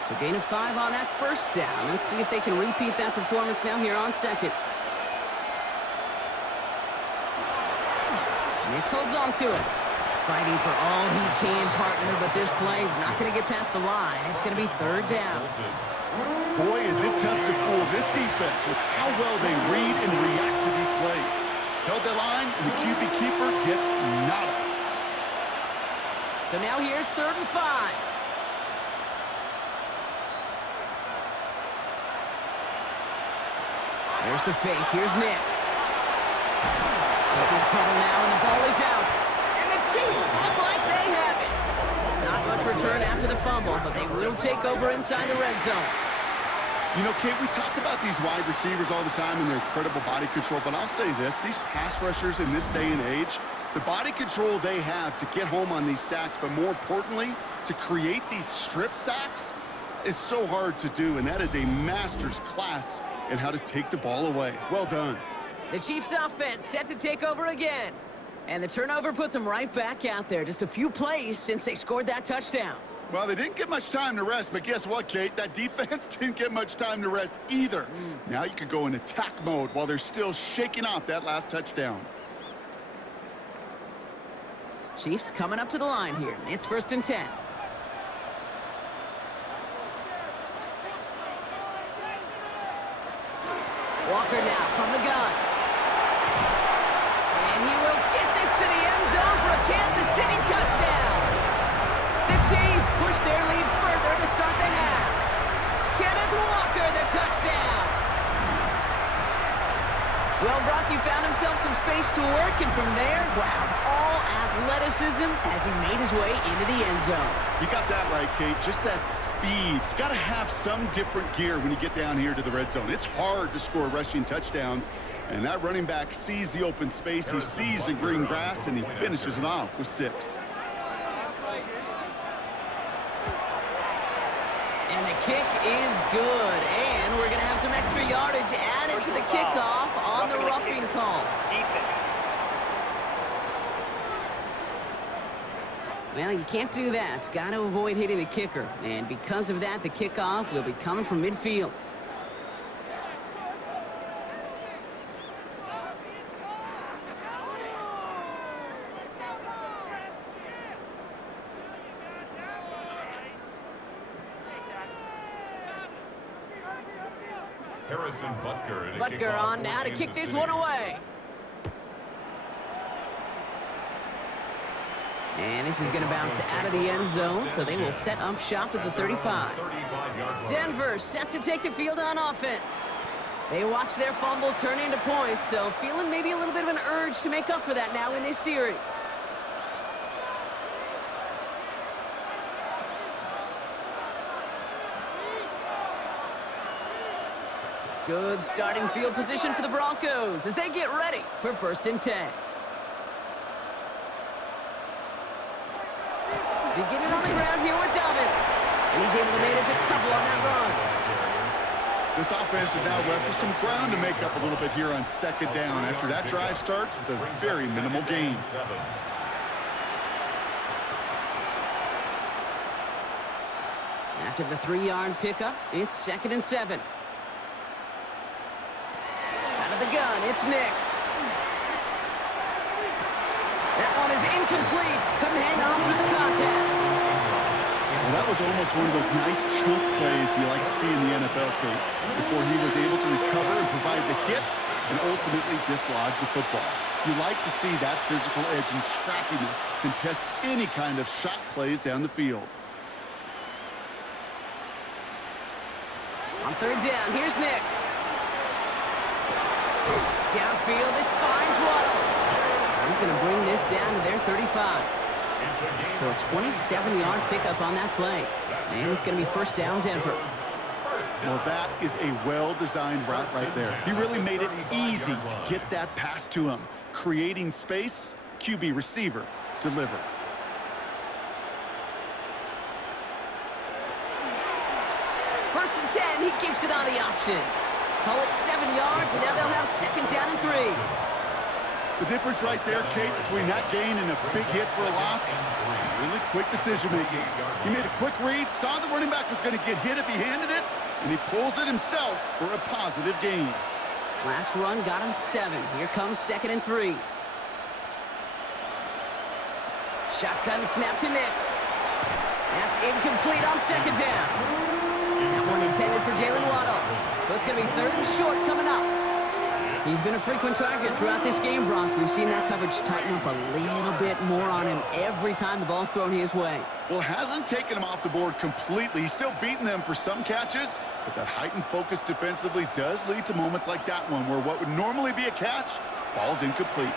So gain of 5 on that first down. Let's see if they can repeat that performance now here on second. Nix holds on to it. Fighting for all he can, partner, but this play is not going to get past the line. It's going to be third down. Boy, is it tough to fool this defense with how well they read and react to these plays. Held the line, and the QB keeper gets nada. So now here's 3rd and 5. There's the fake. Here's Nix. In trouble now, and the ball is out. And the Chiefs look like they have it. Not much return after the fumble, but they will take over inside the red zone. You know, Kate, we talk about these wide receivers all the time and their incredible body control, but I'll say this, these pass rushers in this day and age, the body control they have to get home on these sacks, but more importantly, to create these strip sacks is so hard to do, and that is a master's class in how to take the ball away. Well done. The Chiefs offense set to take over again. And the turnover puts them right back out there. Just a few plays since they scored that touchdown. Well, they didn't get much time to rest, but guess what, Kate? That defense didn't get much time to rest either. Now you could go in attack mode while they're still shaking off that last touchdown. Chiefs coming up to the line here. It's 1st and 10. Walker now from the gun. And he will get this to the end zone for a Kansas City touchdown. The Chiefs push their lead further to start the half. Kenneth Walker, the touchdown. Well, Brock, he found himself some space to work, and from there, wow, all athleticism as he made his way into the end zone. You got that right, Kate. Just that speed. You got to have some different gear when you get down here to the red zone. It's hard to score rushing touchdowns, and that running back sees the open space. He sees the green grass, and he finishes it off with 6. And the kick is good, and we're going to have some extra yardage added to the kickoff on the roughing call. Well, you can't do that. Got to avoid hitting the kicker, and because of that, the kickoff will be coming from midfield. Butker on now to kick this one away. And this is going to bounce out of the end zone, so they will set up shop at the 35. Denver set to take the field on offense. They watch their fumble turn into points, so feeling maybe a little bit of an urge to make up for that now in this series. Good starting field position for the Broncos as they get ready for 1st and 10. Beginning on the ground here with Dobbins. And he's able to manage a couple on that run. This offense is now left with some ground to make up a little bit here on 2nd down after that drive starts with a very minimal gain. After the 3-yard pickup, it's 2nd and 7. Out of the gun, it's Nix. That one is incomplete. Couldn't hang on through the contact. Well, that was almost one of those nice chunk plays you like to see in the NFL, Kate, before he was able to recover and provide the hit and ultimately dislodge the football. You like to see that physical edge and scrappiness to contest any kind of shot plays down the field. On 3rd down, here's Nix. Downfield, this finds Waddle. He's going to bring this down to their 35. So a 27-yard pickup on that play. And it's going to be 1st down, Denver. Well, that is a well-designed route right there. He really made it easy to get that pass to him. Creating space, QB receiver, deliver. First and 10, he keeps it on the option. Call it 7 yards, and now they'll have 2nd down and 3. The difference right there, Kate, between that gain and a big hit for a loss is really quick decision-making. He made a quick read, saw the running back was going to get hit if he handed it, and he pulls it himself for a positive gain. Last run got him 7. Here comes 2nd and 3. Shotgun snap to Nix. That's incomplete on 2nd down. That one intended for Jalen Waddle. So it's going to be 3rd and short coming up. He's been a frequent target throughout this game, Bronk. We've seen that coverage tighten up a little bit more on him every time the ball's thrown his way. Well, hasn't taken him off the board completely. He's still beating them for some catches, but that heightened focus defensively does lead to moments like that one where what would normally be a catch falls incomplete.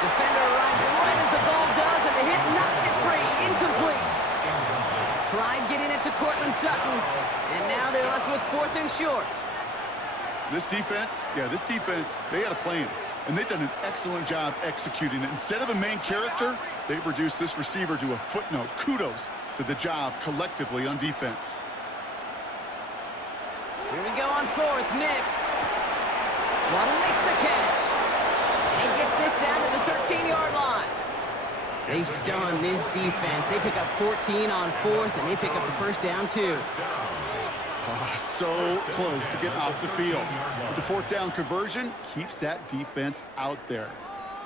Defender arrives right as the ball does, and the hit knocks it free. Incomplete. Tried getting it to Cortland Sutton, and now they're left with 4th and short. This defense, they had a plan, and they've done an excellent job executing it. Instead of a main character, they've reduced this receiver to a footnote. Kudos to the job collectively on defense. Here we go on 4th, Nix. Waddle makes the catch. And he gets this down to the 13-yard line. They stun this defense. They pick up 14 on 4th, and they pick up the 1st down, too. Oh, so close to getting off the field. But the 4th down conversion keeps that defense out there.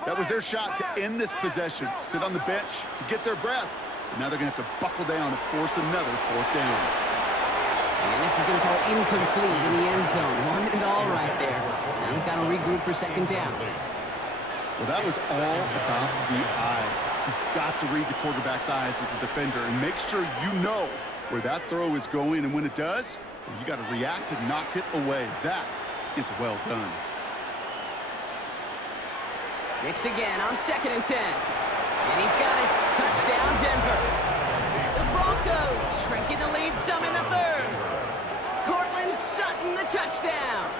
That was their shot to end this possession, to sit on the bench, to get their breath. But now they're going to have to buckle down and force another 4th down. And this is going to fall incomplete in the end zone. Wanted it all right there. Now they've got to regroup for 2nd down. Well, that was all about the eyes. You've got to read the quarterback's eyes as a defender and make sure you know where that throw is going, and when it does, you got to react and knock it away. That is well done. Nix again on 2nd and 10. And he's got it. Touchdown, Denver. The Broncos shrinking the lead some in the 3rd. Cortland Sutton, the touchdown.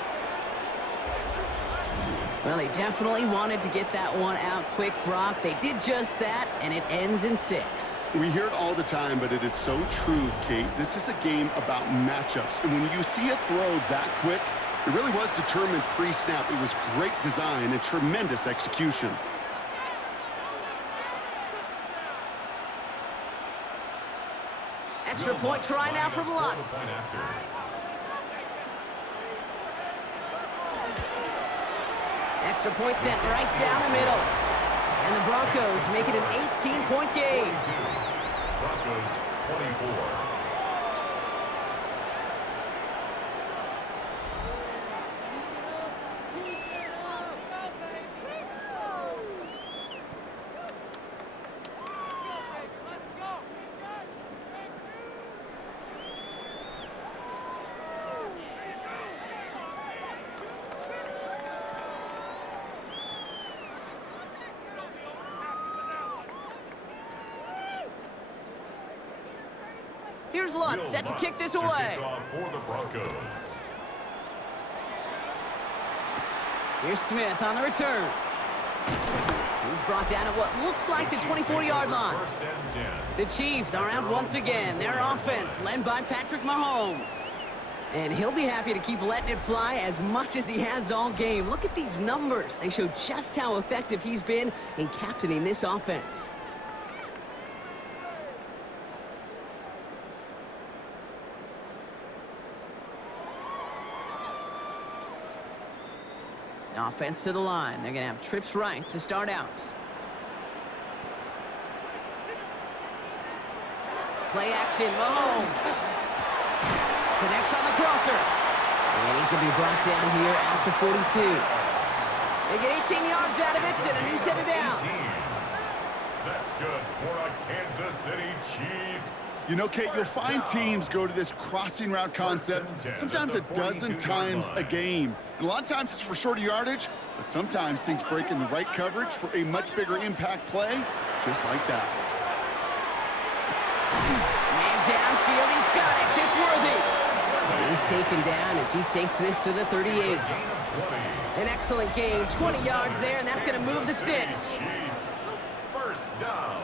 Well, they definitely wanted to get that one out quick, Brock. They did just that, and it ends in 6. We hear it all the time, but it is so true, Kate. This is a game about matchups, and when you see a throw that quick, it really was determined pre-snap. It was great design and tremendous execution. Extra point try now from Lutz. Extra point sent right down the middle. And the Broncos make it an 18-point game. Broncos 24. Here's Lutz set to kick this away. For the Broncos. Here's Smith on the return. He's brought down at what looks like the 24-yard line. First and 10. The Chiefs are out once again. Their offense led by Patrick Mahomes. And he'll be happy to keep letting it fly as much as he has all game. Look at these numbers. They show just how effective he's been in captaining this offense. Offense to the line. They're going to have trips right to start out. Play action, Mahomes. Connects on the crosser. And he's going to be brought down here at the 42. They get 18 yards out of it and a new set of downs. That's good for a Kansas City Chiefs. You know, Kate, you'll find teams go to this crossing route concept sometimes a dozen times a game. And a lot of times it's for shorter yardage, but sometimes things break in the right coverage for a much bigger impact play, just like that. Man downfield, he's got it. It's worthy. And he's taken down as he takes this to the 38. An excellent gain, 20 yards there, and that's going to move the Stix. First down.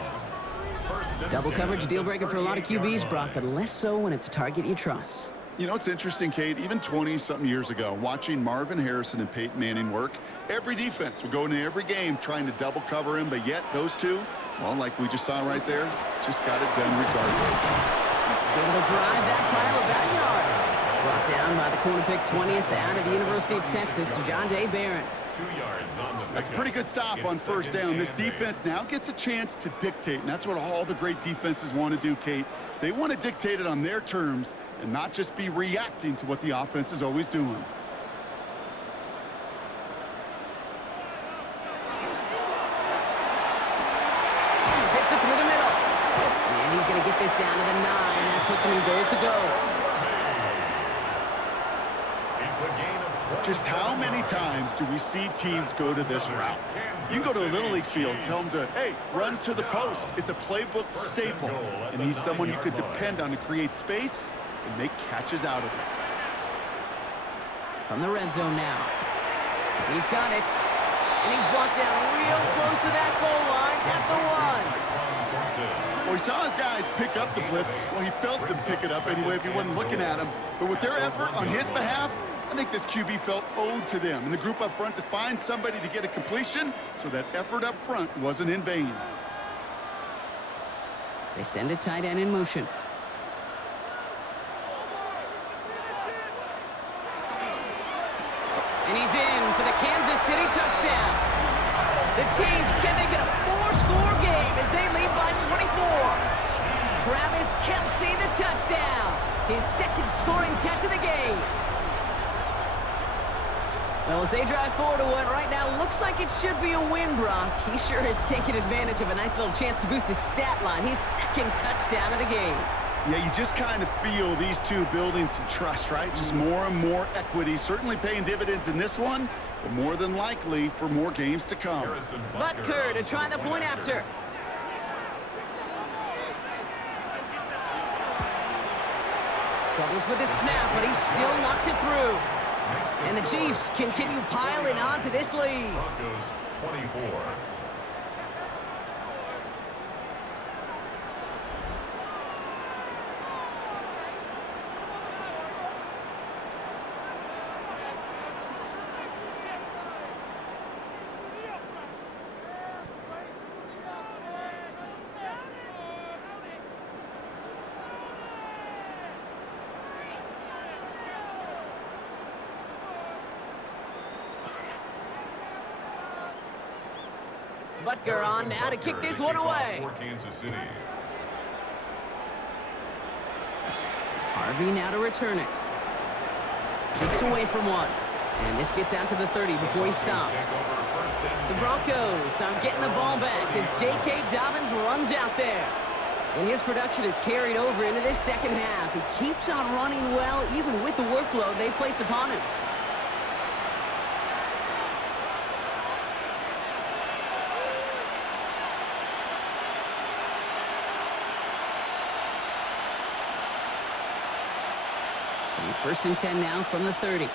Double coverage, deal breaker for a lot of QBs, Brock, but less so when it's a target you trust. You know, it's interesting, Kate, even 20-something years ago, watching Marvin Harrison and Peyton Manning work, every defense would go into every game trying to double cover him, but yet those two, well, like we just saw right there, just got it done regardless. He's able to drive that pile of backyard. Brought down by the corner pick 20th out of the University of Texas, John Day Barron. 2 yards on the That's a pretty good stop on first down. This defense now gets a chance to dictate, and that's what all the great defenses want to do, Kate. They want to dictate it on their terms and not just be reacting to what the offense is always doing. Fits it through the middle. And he's going to get this down to the 9. That puts him in goal to go. It's a gain of 20. Just how many times do we see teams go to this route? You can go to a Little League field, tell them to, hey, run to the post. It's a playbook staple, and he's someone you could depend on to create space and make catches out of it. From the red zone now. He's got it. And he's brought down real close to that goal line at the 1. Well, he saw his guys pick up the blitz. Well, he felt them pick it up anyway if he wasn't looking at him. But with their effort on his behalf, I think this QB felt owed to them and the group up front to find somebody to get a completion, so that effort up front wasn't in vain. They send a tight end in motion. And he's in for the Kansas City touchdown. The Chiefs can make it a 4-score game as they lead by 24. Travis Kelce, the touchdown. His second scoring catch of the game. Well, as they drive forward to what right now looks like it should be a win, Brock. He sure has taken advantage of a nice little chance to boost his stat line. His second touchdown of the game. Yeah, you just kind of feel these two building some trust, right? Just more and more equity. Certainly paying dividends in this one, but more than likely for more games to come. Butker to try the point after. Troubles with his snap, but he still knocks it through. And the Chiefs continue piling on to this lead. Broncos 24. Butker on now to kick this one away. For Kansas City. Harvey now to return it. Kicks away from one. And this gets out to the 30 before he stops. The Broncos start getting the ball back as J.K. Dobbins runs out there. And his production is carried over into this second half. He keeps on running well, even with the workload they've placed upon him. And first and 10 now from the 30.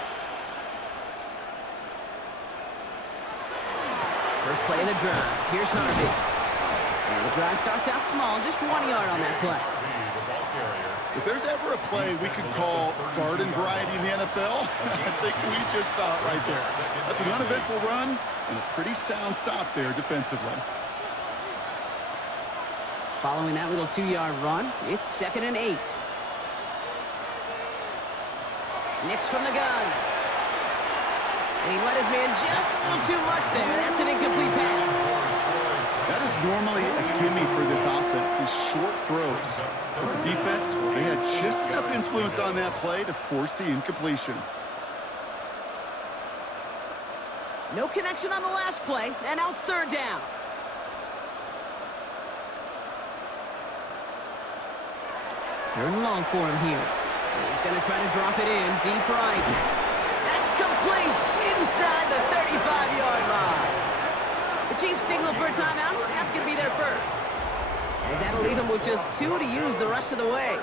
First play of the drive. Here's Harvey. And the drive starts out small, just 1 yard on that play. If there's ever a play we could call garden variety in the NFL, I think we just saw it right there. That's an uneventful run and a pretty sound stop there defensively. Following that little 2-yard run, it's 2nd and 8. Nix from the gun. And he let his man just a little too much there. That's an incomplete pass. That is normally a gimme for this offense, these short throws. But the defense, well, they had just enough influence on that play to force the incompletion. No connection on the last play, and now it's 3rd down. Third and long for him here. He's going to try to drop it in deep right. That's complete inside the 35-yard line. The Chiefs signal for a timeout. That's going to be their first. As that'll leave him with just 2 to use the rest of the way.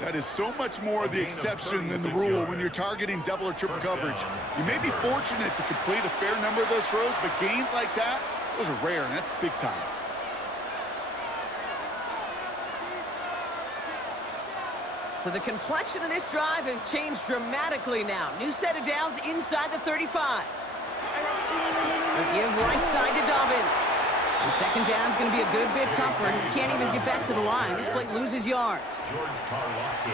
That is so much more the exception than the rule when you're targeting double or triple coverage. You may be fortunate to complete a fair number of those throws, but gains like that, those are rare, and that's big time. So the complexion of this drive has changed dramatically now. New set of downs inside the 35. A give right side to Dobbins. And 2nd down is going to be a good bit tougher. He can't even get back to the line. This play loses yards.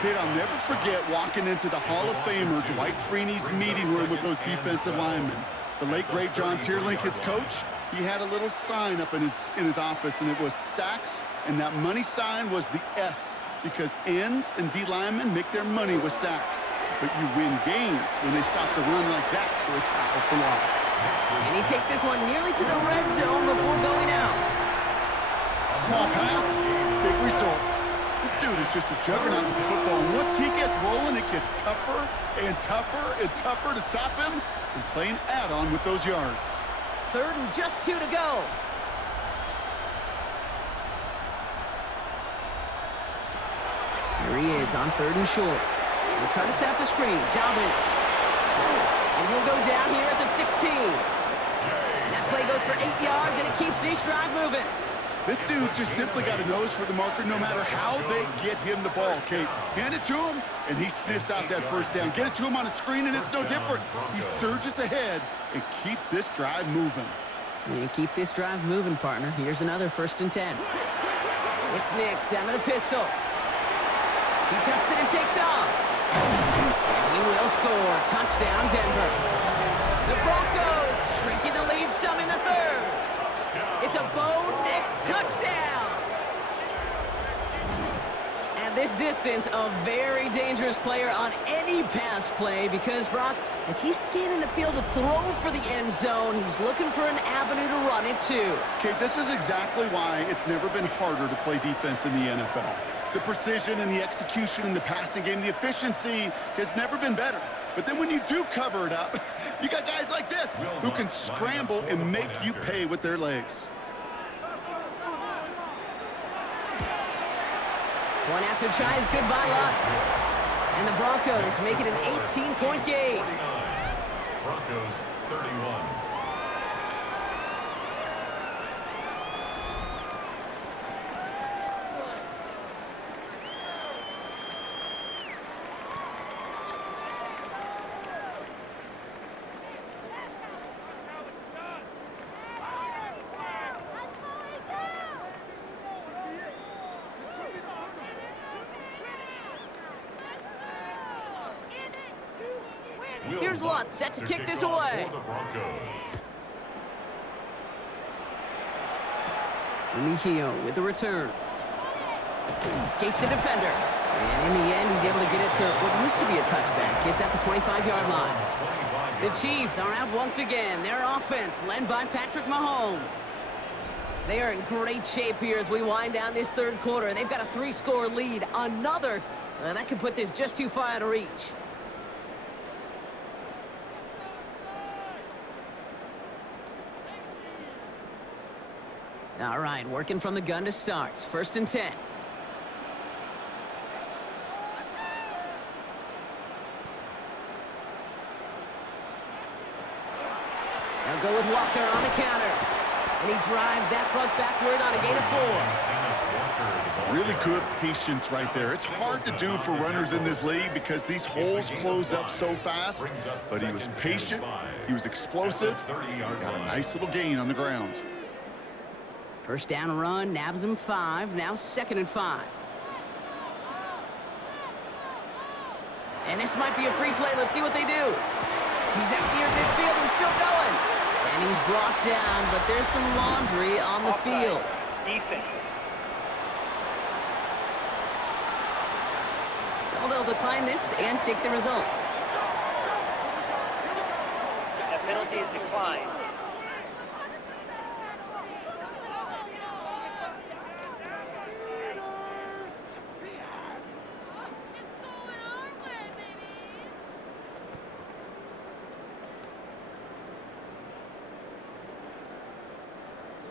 Kid, I'll never forget walking into the Hall of Famer Dwight Freeney's meeting room with those defensive linemen. The late, great John Tierlink, his coach, he had a little sign up in his office, and it was sacks, and that money sign was the S, because ends and D linemen make their money with sacks. But you win games when they stop the run like that for a tackle for loss. And he takes this one nearly to the red zone before going out. Small pass, big result. This dude is just a juggernaut with the football, and once he gets rolling, it gets tougher and tougher and tougher to stop him from playing add-on with those yards. 3rd and just 2 to go. Here he is on 3rd and short. We'll try to set up the screen. Dobbins. And he'll go down here at the 16. That play goes for 8 yards, and it keeps this drive moving. This dude's just simply got a nose for the marker no matter how they get him the ball, Kate. Hand it to him, and he sniffs out that first down. Get it to him on a screen, and it's no different. He surges ahead and keeps this drive moving. And keep this drive moving, partner. Here's another 1st and 10. It's Nix out of the pistol. He tucks it and takes off. And he will score. Touchdown, Denver. The Broncos shrinking the lead some in the 3rd. It's a Bo Nix touchdown. At this distance, a very dangerous player on any pass play because, Brock, as he's scanning the field to throw for the end zone, he's looking for an avenue to run it to. Kate, this is exactly why it's never been harder to play defense in the NFL. The precision and the execution in the passing game, the efficiency has never been better. But then when you do cover it up, you got guys like this who can scramble and make you pay with their legs. One after tries goodbye lots. And the Broncos make it an 18-point game. Broncos 31. Here's Lutz set to kick this away. Mejio with the return. Escapes the defender. And in the end, he's able to get it to what used to be a touchback. It's at the 25-yard line. The Chiefs are out once again. Their offense led by Patrick Mahomes. They are in great shape here as we wind down this 3rd quarter. They've got a 3-score lead. Another that could put this just too far out of reach. All right, working from the gun to start. 1st and 10. They'll go with Walker on the counter. And he drives that front backward on a gain of 4. Really good patience right there. It's hard to do for runners in this league because these holes close up so fast. But he was patient, he was explosive, got a nice little gain on the ground. First down run, nabs him 5, now 2nd and 5. And this might be a free play. Let's see what they do. He's out near midfield and still going. And he's brought down, but there's some laundry on the field. Defense. So they'll decline this and take the results. That penalty is declined.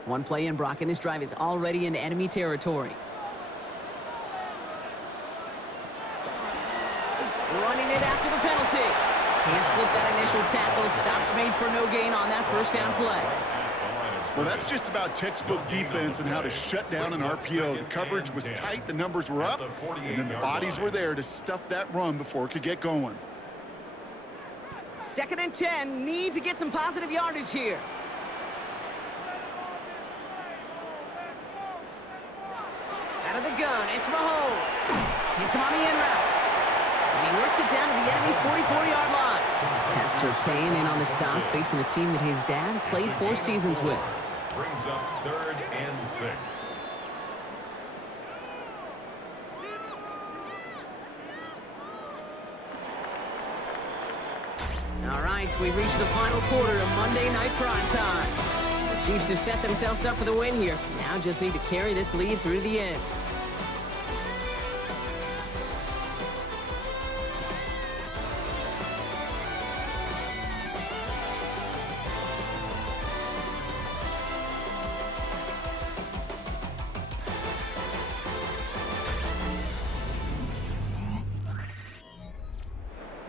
One play in, Brock, and this drive is already in enemy territory. Running it after the penalty. Can't slip that initial tackle. Stops made for no gain on that first down play. Well, that's just about textbook defense and how to shut down an RPO. The coverage was tight, the numbers were up, and then the bodies were there to stuff that run before it could get going. 2nd and 10. Need to get some positive yardage here. Out of the gun, it's Mahomes. Hits him on the in route. And he works it down to the enemy 44-yard line. Pat Surtain in on the stop, facing the team that his dad played 4 seasons with. Brings up 3rd and 6. All right, we've reached the final quarter of Monday Night Primetime. The Chiefs have set themselves up for the win here. Now just need to carry this lead through the end.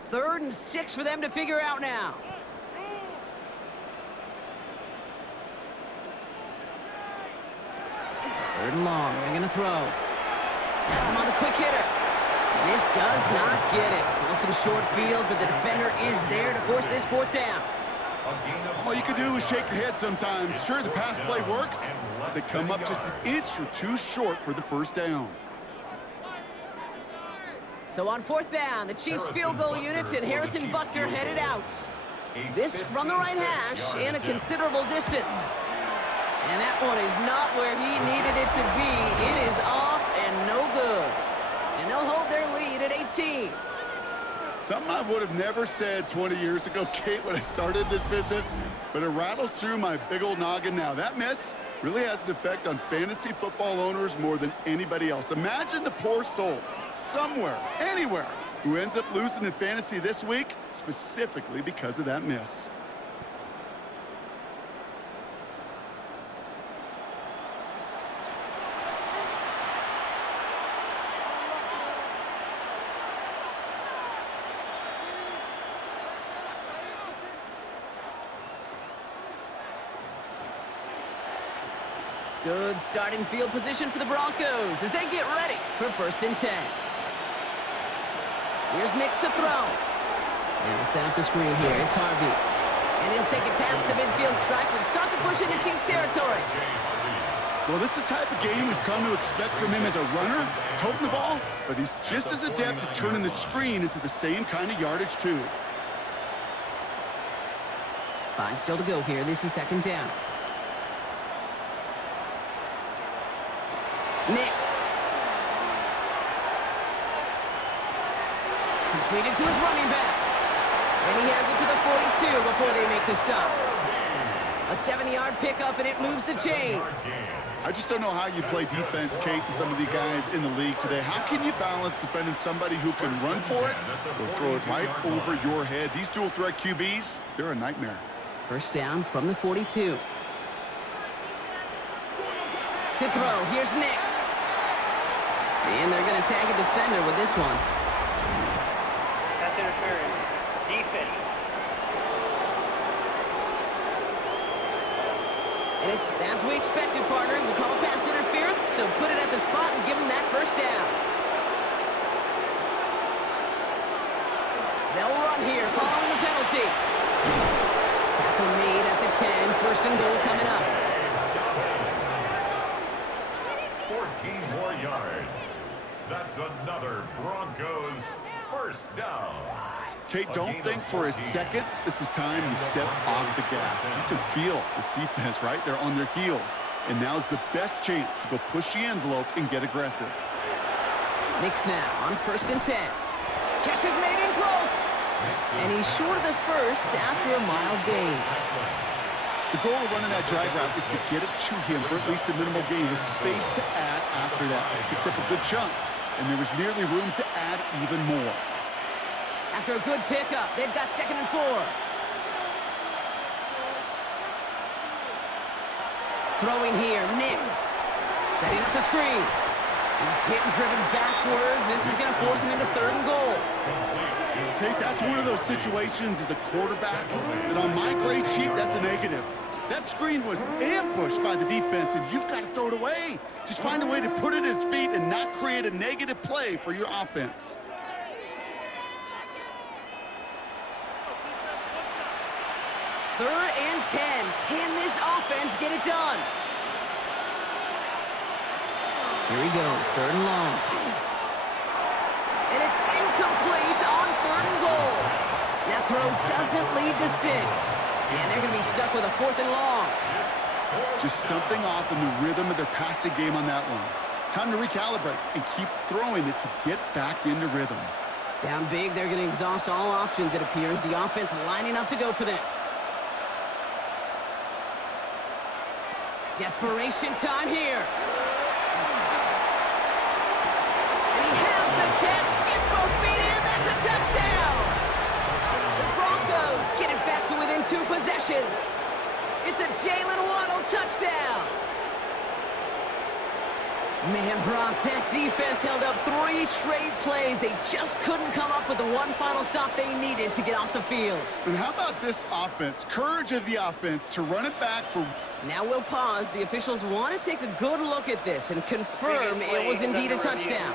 Third and 6 for them to figure out now. Third and long, they're gonna throw. That's him on the quick hitter. And this does not get it. Looking short field, but the defender is there to force this 4th down. All you can do is shake your head sometimes. Sure, the pass play works. They come up just an inch or 2 short for the first down. So on 4th down, the Chiefs field goal unit and Harrison Butker headed out. This from the right hash and a considerable distance. And that one is not where he needed it to be. It is off and no good. And they'll hold their lead at 18. Something I would have never said 20 years ago, Kate, when I started this business, but it rattles through my big old noggin now. That miss really has an effect on fantasy football owners more than anybody else. Imagine the poor soul somewhere, anywhere, who ends up losing in fantasy this week, specifically because of that miss. Good starting field position for the Broncos as they get ready for 1st and 10. Here's Nix to throw. And he'll set up the screen here. It's Harvey. And he'll take it past the midfield stripe and start the push into Chiefs territory. Well, this is the type of game we've come to expect from him as a runner, toting the ball, but he's just as adept at turning the screen into the same kind of yardage, too. 5 still to go here. This is 2nd down. Nix. Completed to his running back. And he has it to the 42 before they make the stop. A 70-yard pickup, and it moves the chains. I just don't know how you play defense, Kate, and some of the guys in the league today. How can you balance defending somebody who can run for it or throw it right over your head? These dual-threat QBs, they're a nightmare. 1st down from the 42. To throw, here's Nix. And they're going to tag a defender with this one. Pass interference. Defense. And it's as we expected, partner. We call pass interference, so put it at the spot and give them that first down. They'll run here following the penalty. Tackle made at the 10. First and goal coming up. 14 more yards. That's another Broncos first down. Kate, don't think for a second this is time to step off the gas. You can feel this defense, right? They're on their heels. And now's the best chance to go push the envelope and get aggressive. Knicks now on first and 10. Catch is made in close. And he's short of the first after a mild gain. The goal of running that drag route is to get it to him for at least a minimal gain with space to add after that. He picked up a good chunk, and there was nearly room to add even more. After a good pickup, they've got 2nd and 4. Throwing here, Knicks. Setting up the screen. He's hit and driven backwards. This is going to force him into 3rd and goal. Kate, that's one of those situations as a quarterback that on my grade sheet, that's a negative. That screen was ambushed by the defense, and you've got to throw it away. Just find a way to put it at his feet and not create a negative play for your offense. Third and 10. Can this offense get it done? Here he goes, 3rd and long. And it's incomplete on 3rd and goal. That throw doesn't lead to 6. And they're going to be stuck with a 4th and long. Just something off in the rhythm of their passing game on that one. Time to recalibrate and keep throwing it to get back into rhythm. Down big, they're going to exhaust all options, it appears. The offense lining up to go for this. Desperation time here. And he has the catch, gets both feet in, that's a touchdown! The Broncos get it back to within 2 possessions. It's a Jalen Waddle touchdown. Man, Brock, that defense held up 3 straight plays. They just couldn't come up with the one final stop they needed to get off the field. And how about this offense? Courage of the offense to run it back for... Now we'll pause. The officials want to take a good look at this and confirm it was indeed a touchdown.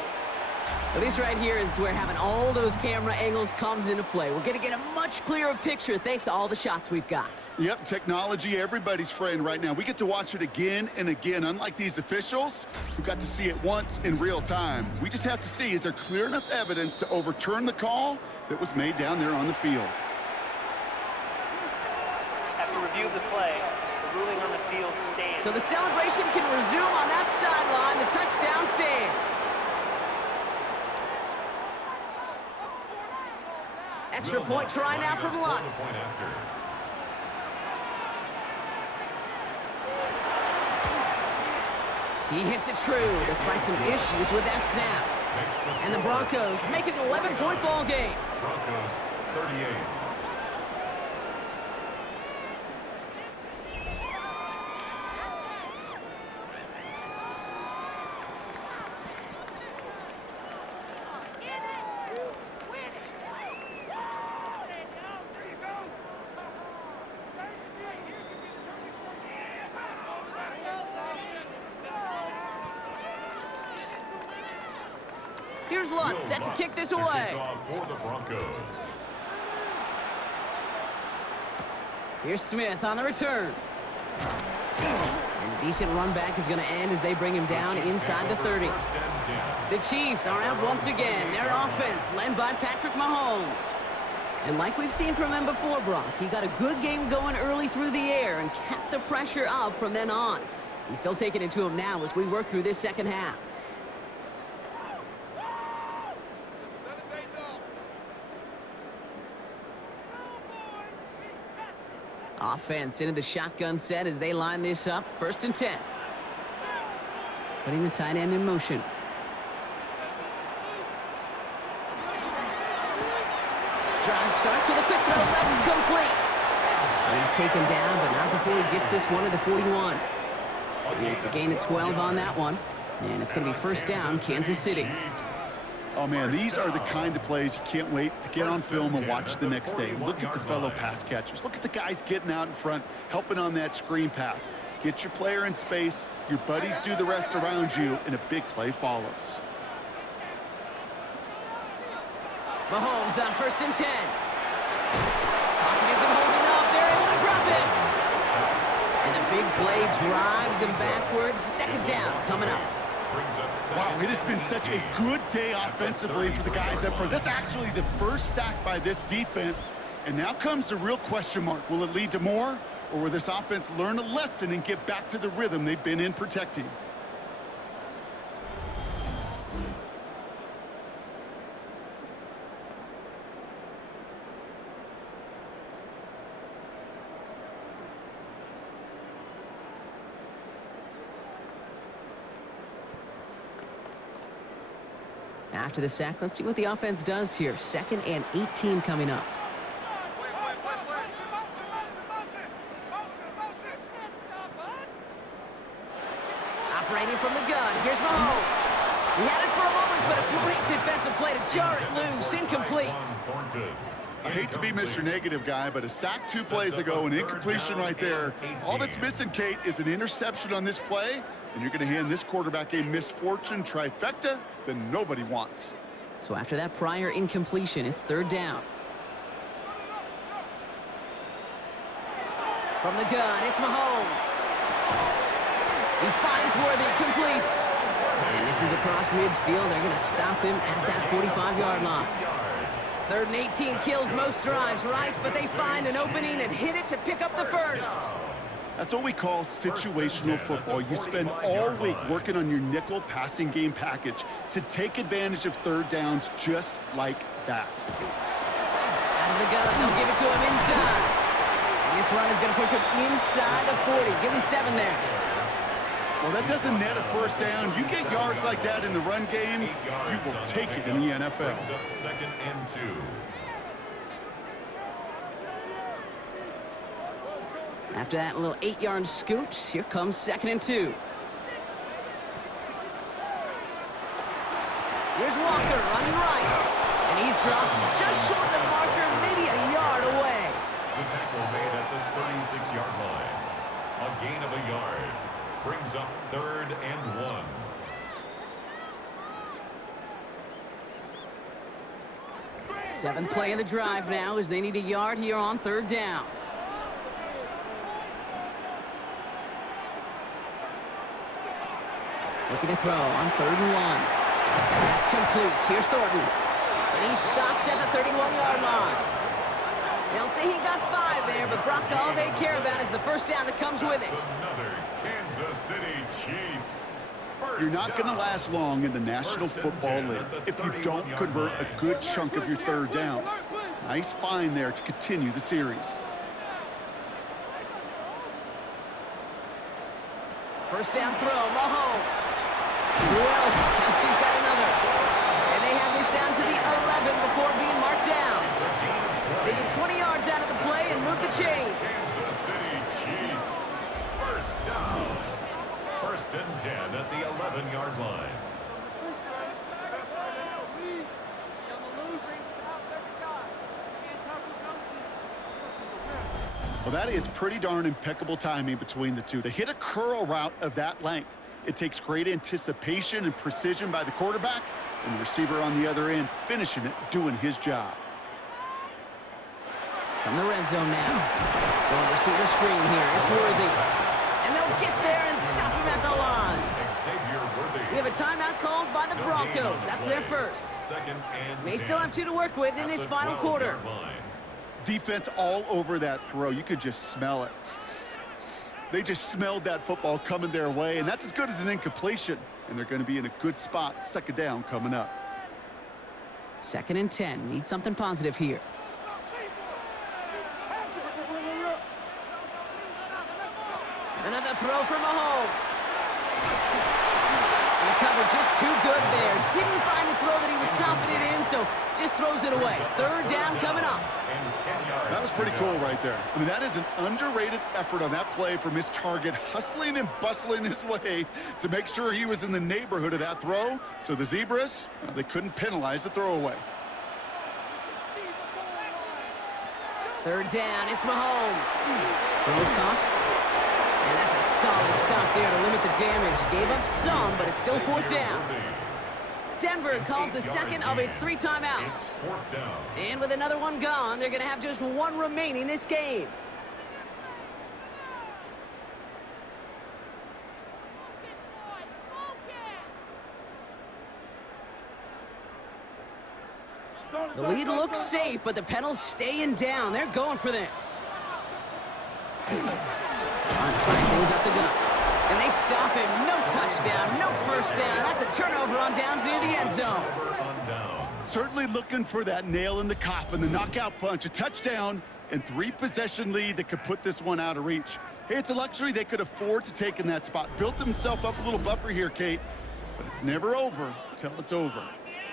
But this right here is where having all those camera angles comes into play. We're going to get a much clearer picture thanks to all the shots we've got. Yep, technology, everybody's friend right now. We get to watch it again and again. Unlike these officials, who got to see it once in real time. We just have to see, is there clear enough evidence to overturn the call that was made down there on the field? After review of the play, the ruling on the field stands. So the celebration can resume on that sideline. The touchdown stands. Extra point try now from Lutz. He hits it true despite some issues with that snap. And the Broncos make it an 11-point ball game. Broncos 38. Here's Lutz, set to kick this away. For the Broncos. Here's Smith on the return. And a decent run back is going to end as they bring him down inside the 30. The Chiefs are out once again. Their offense led by Patrick Mahomes. And like we've seen from him before, Brock, he got a good game going early through the air and kept the pressure up from then on. He's still taking it to him now as we work through this second half. Offense into the shotgun set as they line this up. 1st and 10. Putting the tight end in motion. Drive start to the quick throw left, complete. He's taken down, but not before he gets this one to the 41. And it's a gain of 12 on that one. And it's going to be 1st down, Kansas City. Oh, man, these are the kind of plays you can't wait to get on film and watch the next day. Look at the fellow pass catchers. Look at the guys getting out in front, helping on that screen pass. Get your player in space, your buddies do the rest around you, and a big play follows. Mahomes on 1st and 10. Pocket isn't holding up. They're able to drop it. And the big play drives them backwards. 2nd down coming up. Wow, it has been such a good day offensively for the guys up front. That's actually the first sack by this defense. And now comes the real question mark. Will it lead to more? Or will this offense learn a lesson and get back to the rhythm they've been in protecting? After the sack, let's see what the offense does here. 2nd and 18 coming up. Operating from the gun, here's Mahomes. He had it for a moment, but a great defensive play to jar it loose. Incomplete. I hate to be Mr. Negative guy, but a sack 2 plays ago, an incompletion right there. All that's missing, Kate, is an interception on this play, and you're going to hand this quarterback a misfortune trifecta that nobody wants. So after that prior incompletion, it's 3rd down. From the gun, it's Mahomes. He finds Worthy, complete. And this is across midfield. They're going to stop him at that 45-yard line. 3rd and 18 kills most drives, right? But they find an opening and hit it to pick up the 1st. That's what we call situational football. You spend all week working on your nickel passing game package to take advantage of 3rd downs just like that. Out of the gun, they'll give it to him inside. And this run is going to push him inside the 40. Give him 7 there. Well, that doesn't net a 1st down. You get yards like that in the run game, you will take it in the NFL. 2nd and 2. After that little 8-yard scoot, here comes 2nd and 2. Here's Walker running right. And he's dropped just short of the marker, maybe a yard away. The tackle made at the 36-yard line. A gain of a yard. Brings up 3rd and 1. Seventh play of the drive now as they need a yard here on 3rd down. Looking to throw on 3rd and 1. That's complete. Here's Thornton. And he's stopped at the 31-yard line. They'll say he got 5 there, but Brock, all they care about is the 1st down that comes with it. Another Kansas City Chiefs. You're not going to last long in the National Football League if you don't convert a good chunk of your 3rd downs. Nice find there to continue the series. 1st down throw, Mahomes. Who else? Kelsey's got another. And they have this down to the 11 before being marked down. They get 20 yards out of the play and move the chains. Kansas City Chiefs. 1st down. 1st and 10 at the 11-yard line. Well, that is pretty darn impeccable timing between the two. To hit a curl route of that length, it takes great anticipation and precision by the quarterback, and the receiver on the other end finishing it, doing his job. From the red zone now. Going receiver screen here. It's Worthy. And they'll get there and stop him at the line. We have a timeout called by the Broncos. That's their 1st. 2nd and May still have 2 to work with in this final quarter. Defense all over that throw. You could just smell it. They just smelled that football coming their way, and that's as good as an incompletion. And they're going to be in a good spot. 2nd down coming up. 2nd and 10. Need something positive here. Another throw for Mahomes. And the cover just too good there. Didn't find the throw that he was confident in, so just throws it away. Third down coming up. That was pretty cool right there. I mean, that is an underrated effort on that play from his target, hustling and bustling his way to make sure he was in the neighborhood of that throw. So the Zebras, well, they couldn't penalize the throwaway. Third down, it's Mahomes. Throws caught. And that's a solid stop there to limit the damage. Gave up some, but it's still fourth down. Denver calls the second of its 3 timeouts. And with another one gone, they're going to have just one remaining this game. The lead looks safe, but the pedals staying down. They're going for this. Armstrong goes up the gut. And they stop him. No touchdown, no first down. That's a turnover on downs near the end zone. Certainly looking for that nail in the coffin, the knockout punch, a touchdown, and 3-possession lead that could put this one out of reach. Hey, it's a luxury they could afford to take in that spot. Built himself up a little buffer here, Kate, but it's never over till it's over.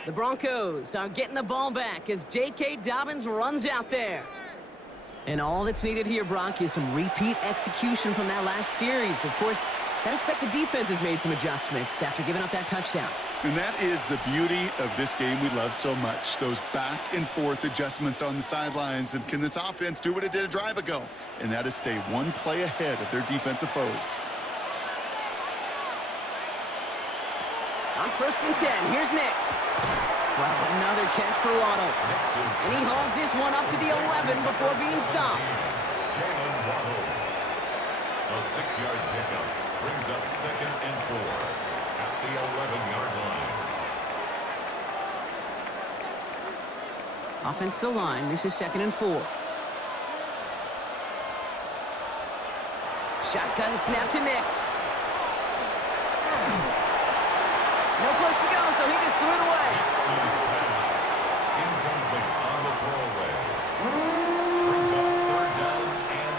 The Broncos are getting the ball back as J.K. Dobbins runs out there. And all that's needed here, Brock, is some repeat execution from that last series. Of course, I'd expect the defense has made some adjustments after giving up that touchdown. And that is the beauty of this game we love so much, those back and forth adjustments on the sidelines. And can this offense do what it did a drive ago? And that is stay one play ahead of their defensive foes. On 1st and 10, here's Nix. Well, another catch for Waddle. And he hauls this one up to the 11 before being stopped. A 6-yard pickup brings up 2nd and 4 at the 11-yard line. Offensive line, this is 2nd and 4. Shotgun snap to Nix. No place to go, so he just threw it away. Incomplete on the throwaway. Brings up 3rd down and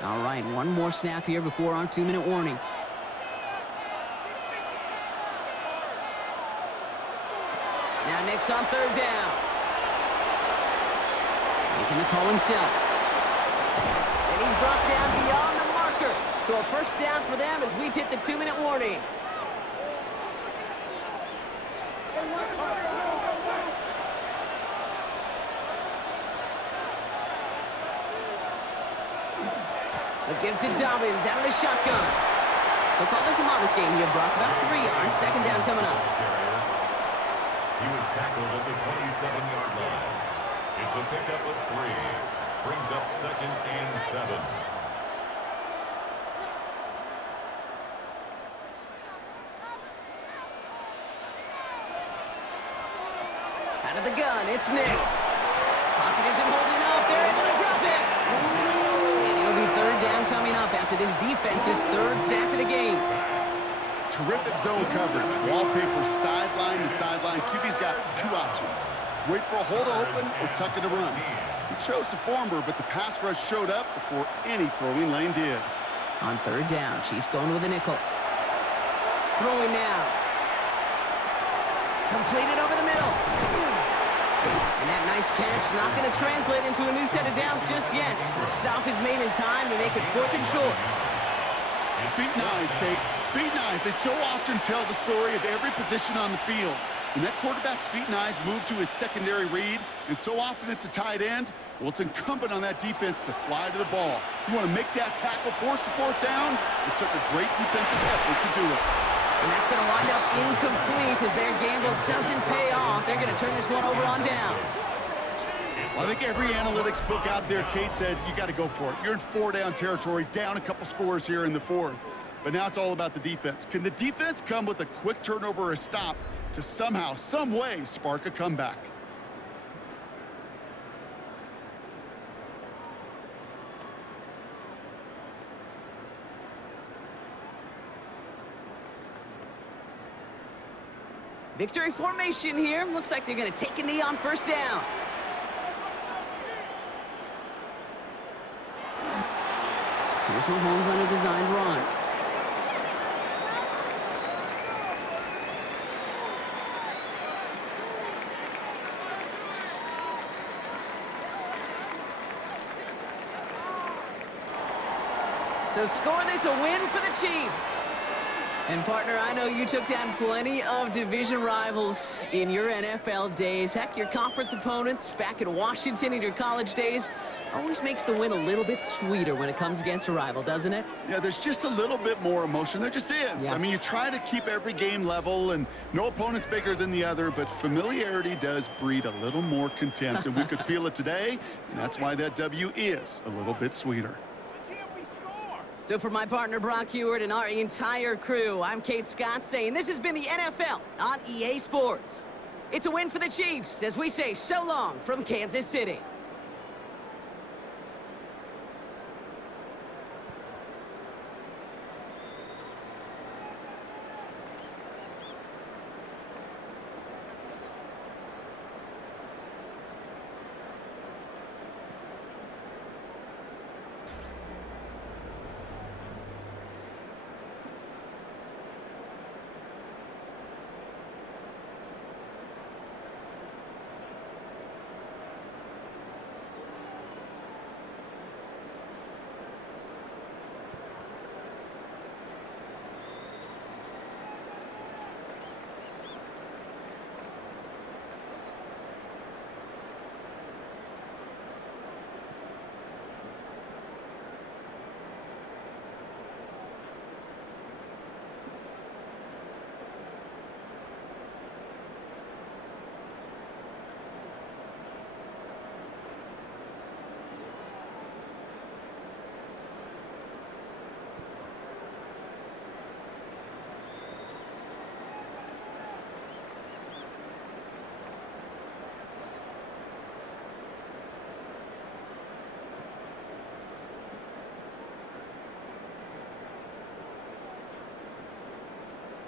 4. All right, one more snap here before our 2-minute warning. Now Nix on 3rd down. Making the call himself. And he's brought down beyond the marker. So a first down for them as we've hit the 2-minute warning. A give to Dobbins out of the shotgun. So call this a modest game here, Brock. About 3 yards. 2nd down coming up. He was tackled at the 27-yard line. It's a pickup of 3. Brings up 2nd and 7. Out of the gun, it's Nix. Pocket isn't holding up. They're able to drop it. And it'll be 3rd down coming up after this defense's 3rd sack of the game. Terrific zone coverage. Wallpaper sideline to sideline. QB's got 2 options. Wait for a hole to open or tuck it to run. He chose the former, but the pass rush showed up before any throwing lane did. On 3rd down, Chiefs going with a nickel. Throwing now. Completed over the middle. And that nice catch not going to translate into a new set of downs just yet. The stop is made in time to make it 4th and short. Feet and eyes, Kate. Feet and eyes. They so often tell the story of every position on the field. When that quarterback's feet and eyes move to his secondary read, and so often it's a tight end, well, it's incumbent on that defense to fly to the ball. You want to make that tackle, force the 4th down. It took a great defensive effort to do it. And that's going to wind up incomplete as their gamble doesn't pay off. They're going to turn this one over on downs. Well, I think every analytics book out there, Kate said, you got to go for it. You're in 4-down territory, down a couple scores here in the 4th. But now it's all about the defense. Can the defense come with a quick turnover or a stop to somehow, some way, spark a comeback? Victory formation here. Looks like they're going to take a knee on 1st down. Here's Mahomes on a designed run. So score this a win for the Chiefs. And partner, I know you took down plenty of division rivals in your NFL days. Heck, your conference opponents back in Washington in your college days always makes the win a little bit sweeter when it comes against a rival, doesn't it? Yeah, there's just a little bit more emotion. There just is. Yeah. I mean, you try to keep every game level, and no opponent's bigger than the other, but familiarity does breed a little more contempt, and we could feel it today, and that's why that W is a little bit sweeter. So for my partner Brock Heward and our entire crew, I'm Kate Scott saying this has been the NFL on EA Sports. It's a win for the Chiefs as we say so long from Kansas City.